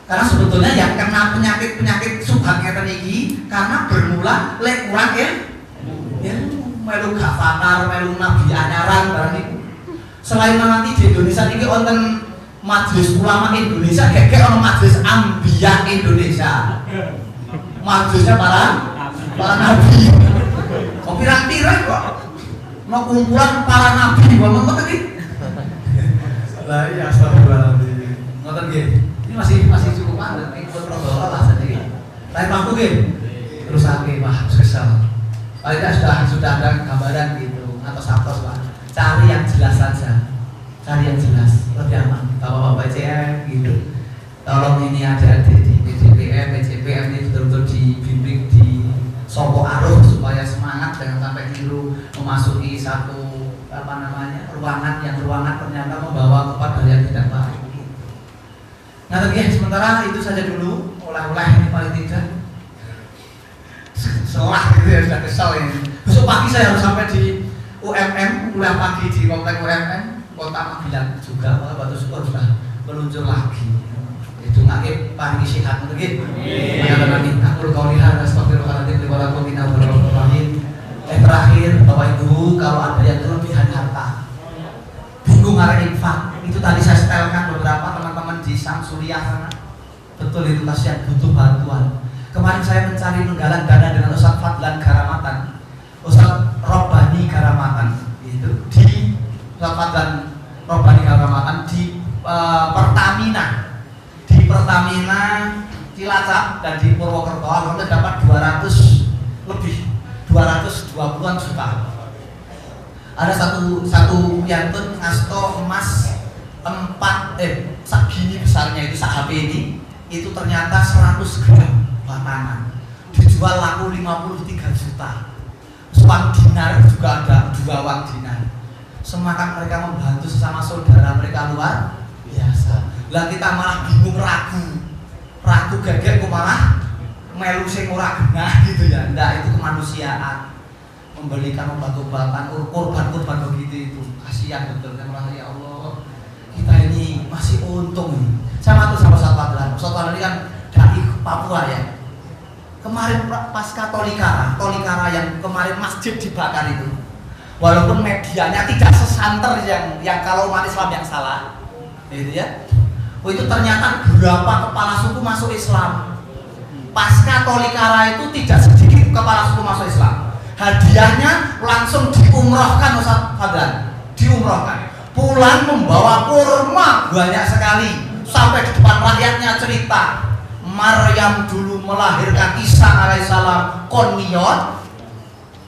Karena sebetulnya yang kena penyakit subhannya tertinggi karena bermula lek kurang ya melu gak fatar, melu nabi anyaran barang itu. Selain nanti di Indonesia ini wonten majelis ulama Indonesia, kayak ono majelis ambiya Indonesia. Majelisnya para nabi. Kok pirang-pirang kok. Mau kumpulan para nabi ngomong tadi. Lah iya astagfirullahaladzim. Ngoten nggih. Ini masih cukup padat, ikut protokol lah saja. Lain mampu gini, terus ake wah kesal. Paling tidak sudah ada gambaran gitu atau Pak. Cari yang jelas saja, cari yang jelas, lebih aman. Bapak-bapak PCM gitu. Tolong ini ada di PDPM, PCPM ini betul-betul dibimbing di sopo aruh supaya semangat, jangan sampai keliru memasuki satu ruangan yang ternyata membawa kepada yang tidak baik. Nah tapi sementara itu saja dulu oleh-oleh ini paling tidak selah gitu ya, sudah kesal ini. Besok pagi saya harus sampai di UMM, kuliah pagi di komplek UMM Kota Magelang juga. Maka Batu Syukur sudah meluncur lagi. Itu ngakib pagi sehat untuk gitu. Amin. Aku qaulihada astagfirullahaladzim wa lakum minna warahmatullahi. Terakhir Bapak Ibu, kalau ada yang kelebihan harta bingung arah infak, itu tadi saya setelkan beberapa teman-teman di Samsuriah sana. Betul itu kasihan butuh bantuan. Kemarin saya mencari menggalang dana dengan Ustaz Fadlan Garamatan, Ustaz Robbani Garamatan, itu di Ustaz Fadlan Robbani Garamatan di Pertamina Cilacap dan di Purwokerto. Alhamdulillah dapat 220-an juta. Ada satu yantun ngasto emas 4 segini besarnya itu sak HP ini itu ternyata 100 gram batangan dijual laku 53 juta. Uang dinar juga ada 2 uang dinar. Semakin mereka membantu sesama saudara mereka luar biasa. Lah kita malah bingung ragu gagek kok malah melu sing ora genah gitu ya. Ndak, itu kemanusiaan. Memberikan obat-obatan, korban-korban begitu itu kasihan betul kan orang. Ya Allah, kita ini masih untung nih. Saya matur sama Ustaz Fadlan ini kan dari Papua ya. Kemarin pasca Tolikara yang kemarin masjid dibakar itu, walaupun medianya tidak sesanter yang kalau umat Islam yang salah, gitu ya. Oh, itu ternyata berapa kepala suku masuk Islam. Pasca Tolikara itu tidak sedikit kepala suku masuk Islam. Hadiahnya langsung diumrohkan Ustaz Fadlan, diumrohkan. Pulang membawa kurma banyak sekali. Sampai di depan rakyatnya cerita, Maryam dulu melahirkan Isa alaihissalam koniyot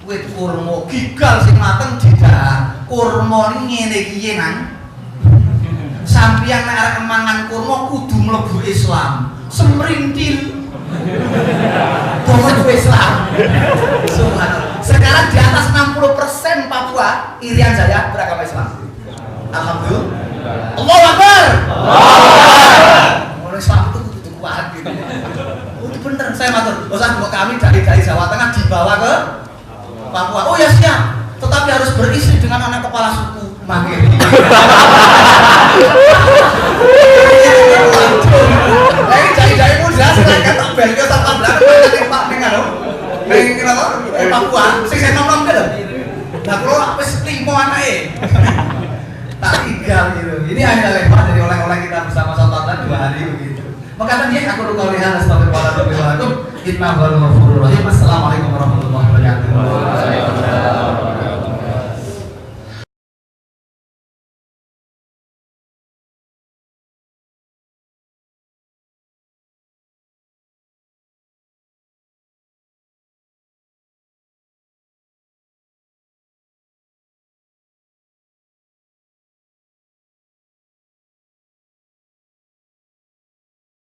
wit kurma gigal sing mateng tidak. Kurma ngene iki nang. Sampeyan nek arep mangan kurma kudu mlebu Islam. Semrintil. Bomo Islam. Subhanallah. Sekarang di atas 60% Papua Irian Jaya beragama Islam. Alhamdulillah. Allahu Akbar. Orang Islam itu kudu kuat gitu. Itu bener, saya matur. Ustaz, kami dari Jawa Tengah dibawa ke Papua. Oh ya siap. Tetapi harus beristri dengan anak kepala suku. Mangkir. Lagi jari-jari muda silakan tak bel ke Ustaz Fadlan Pak dengar dong. Kenapa? Papua, saya nom-nom ke lho. Nah kalau wis 5 anake. Tak tinggal gitu. Ini hanya lewat dari oleh-oleh kita bersama Ustaz Fadlan 2 hari begitu. Maka dia aku qaulihada astagfirullahaladzim. Inna ghafurur rahim. Assalamualaikum warahmatullahi wabarakatuh.